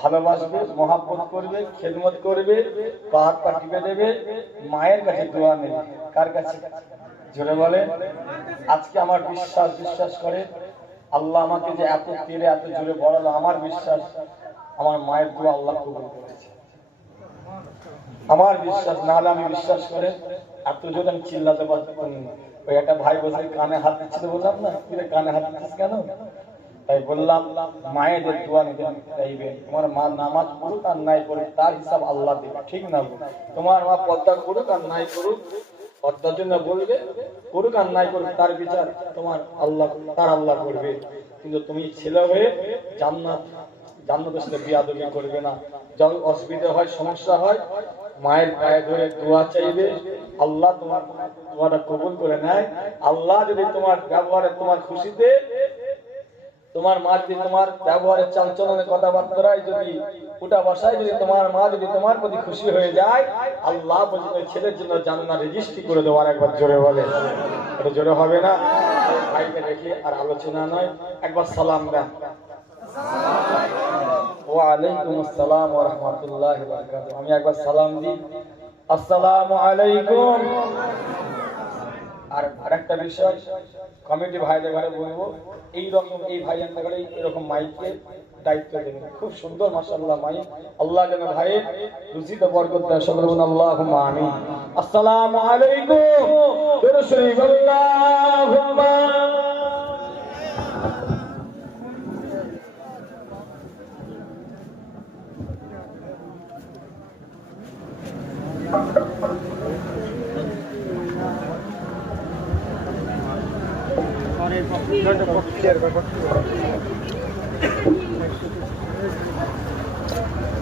ভালোবাসবে, মহব্বত করবে, খেদমত করবে, হাত পা টিপে দেবে, মায়ের কাছে দোয়া নেবে। কার কাছে? জোরে বলে। আজকে আমার বিশ্বাস করে আল্লাহ আমাকে যে এত তেরে এত জোরে বলালো, আমার বিশ্বাস আমার মায়ের দোয়া আল্লাহ কবুল করেছে। আমার বিশ্বাস, না হলে আমি বিশ্বাস করে এত জোরে আমি চিল্লাতে পারতাম না। ওই একটা ভাই বসে কানে হাত দিচ্ছিল, বললাম না তুই কানে হাত দিচ্ছিস কেন? তাই বললাম মায়েদের দোয়া নিতে চাইবে। তোমার মা নামাজ পড়ুক আর নাই পড়ুক তার হিসাব আল্লাহ দেবে, ঠিক না? তোমার মা পর্দা করুক আর নাই করুক, পর্দার জন্য বলবে, করুক আর নাই করুক, তার বিচার তোমার আল্লাহ, তার আল্লাহ করবে। কিন্তু তুমি ছেলে হয়ে জান্নাতের সাথে বিয়াদবি করবে না। যখন অসুবিধা হয়, সমস্যা হয়, মায়ের পায়ে ধরে দোয়া চাইবে, আল্লাহ তোমার দোয়াটা কবুল করে নেয়। আল্লাহ যদি তোমার ব্যবহারে, তোমার খুশিতে, তোমার মা যদি তোমার ব্যবহারের চালচলনের কথাবার্তায় যদি উঠা বসায়, যদি তোমার মা যদি তোমার প্রতি খুশি হয়ে যায়, আল্লাহ বলছে ছেলের জন্য জান্নাত রেজিস্ট্রি করে দেওয়ার। একবার জোরে বলে। এটা জোরে হবে না? ভাইকে রেখে আর আলোচনা নয়, একবার সালাম দেন। ওয়ালাইকুম আসসালাম ওয়া রাহমাতুল্লাহি ওয়া বারাকাতুহু। আমি একবার সালাম দিই, আসসালামু আলাইকুম। আর আরেকটা বিষয় কমিটি ভাইদের ঘরে বলবো, এইরকম এই ভাইয়ানদের ঘরে এরকম মাইকে দায়িত্ব দেবেন। খুব সুন্দর মাশাআল্লাহ মাইক। আল্লাহ যেন ভাইয়ের রুজিতে বরকত দেয়, সকলে বলুন আল্লাহুম্মা আমিন। আসসালামু আলাইকুম। দরুদ শরীফ আল্লাহুম্মা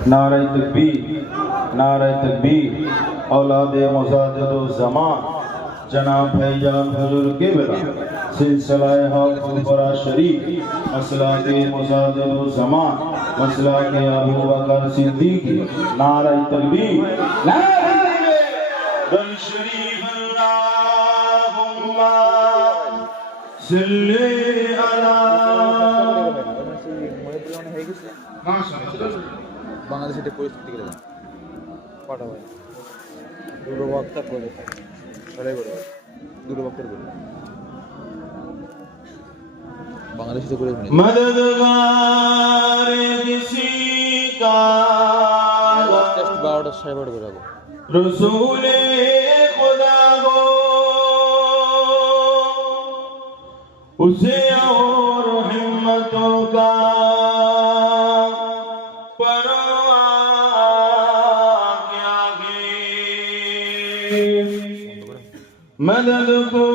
नारे तकबीर, नारे तकबीर। औलादे मुजादिदो ज़मान जनाब भाईजान हुजूर किबला सिलसिलाए हक फुलपरा शरीफ मसला के मुजादिदो ज़मान मसला के अबू बकर सिद्दीकी। नारे तकबीर, नारे दल शरीफ अल्लाहुम्मा सल्ली अला বাংলাদেশের একটা পরিস্থিতি গেলে কটা হয় দুটো বক্তা করে সবাই করে দুটো বক্তার করে বাংলাদেশে করে मददगार किसी का 12টা 12:30 করে রাখো रसूल खुदा हो उसे और हिम्मतों का परवाह क्या है। मदद को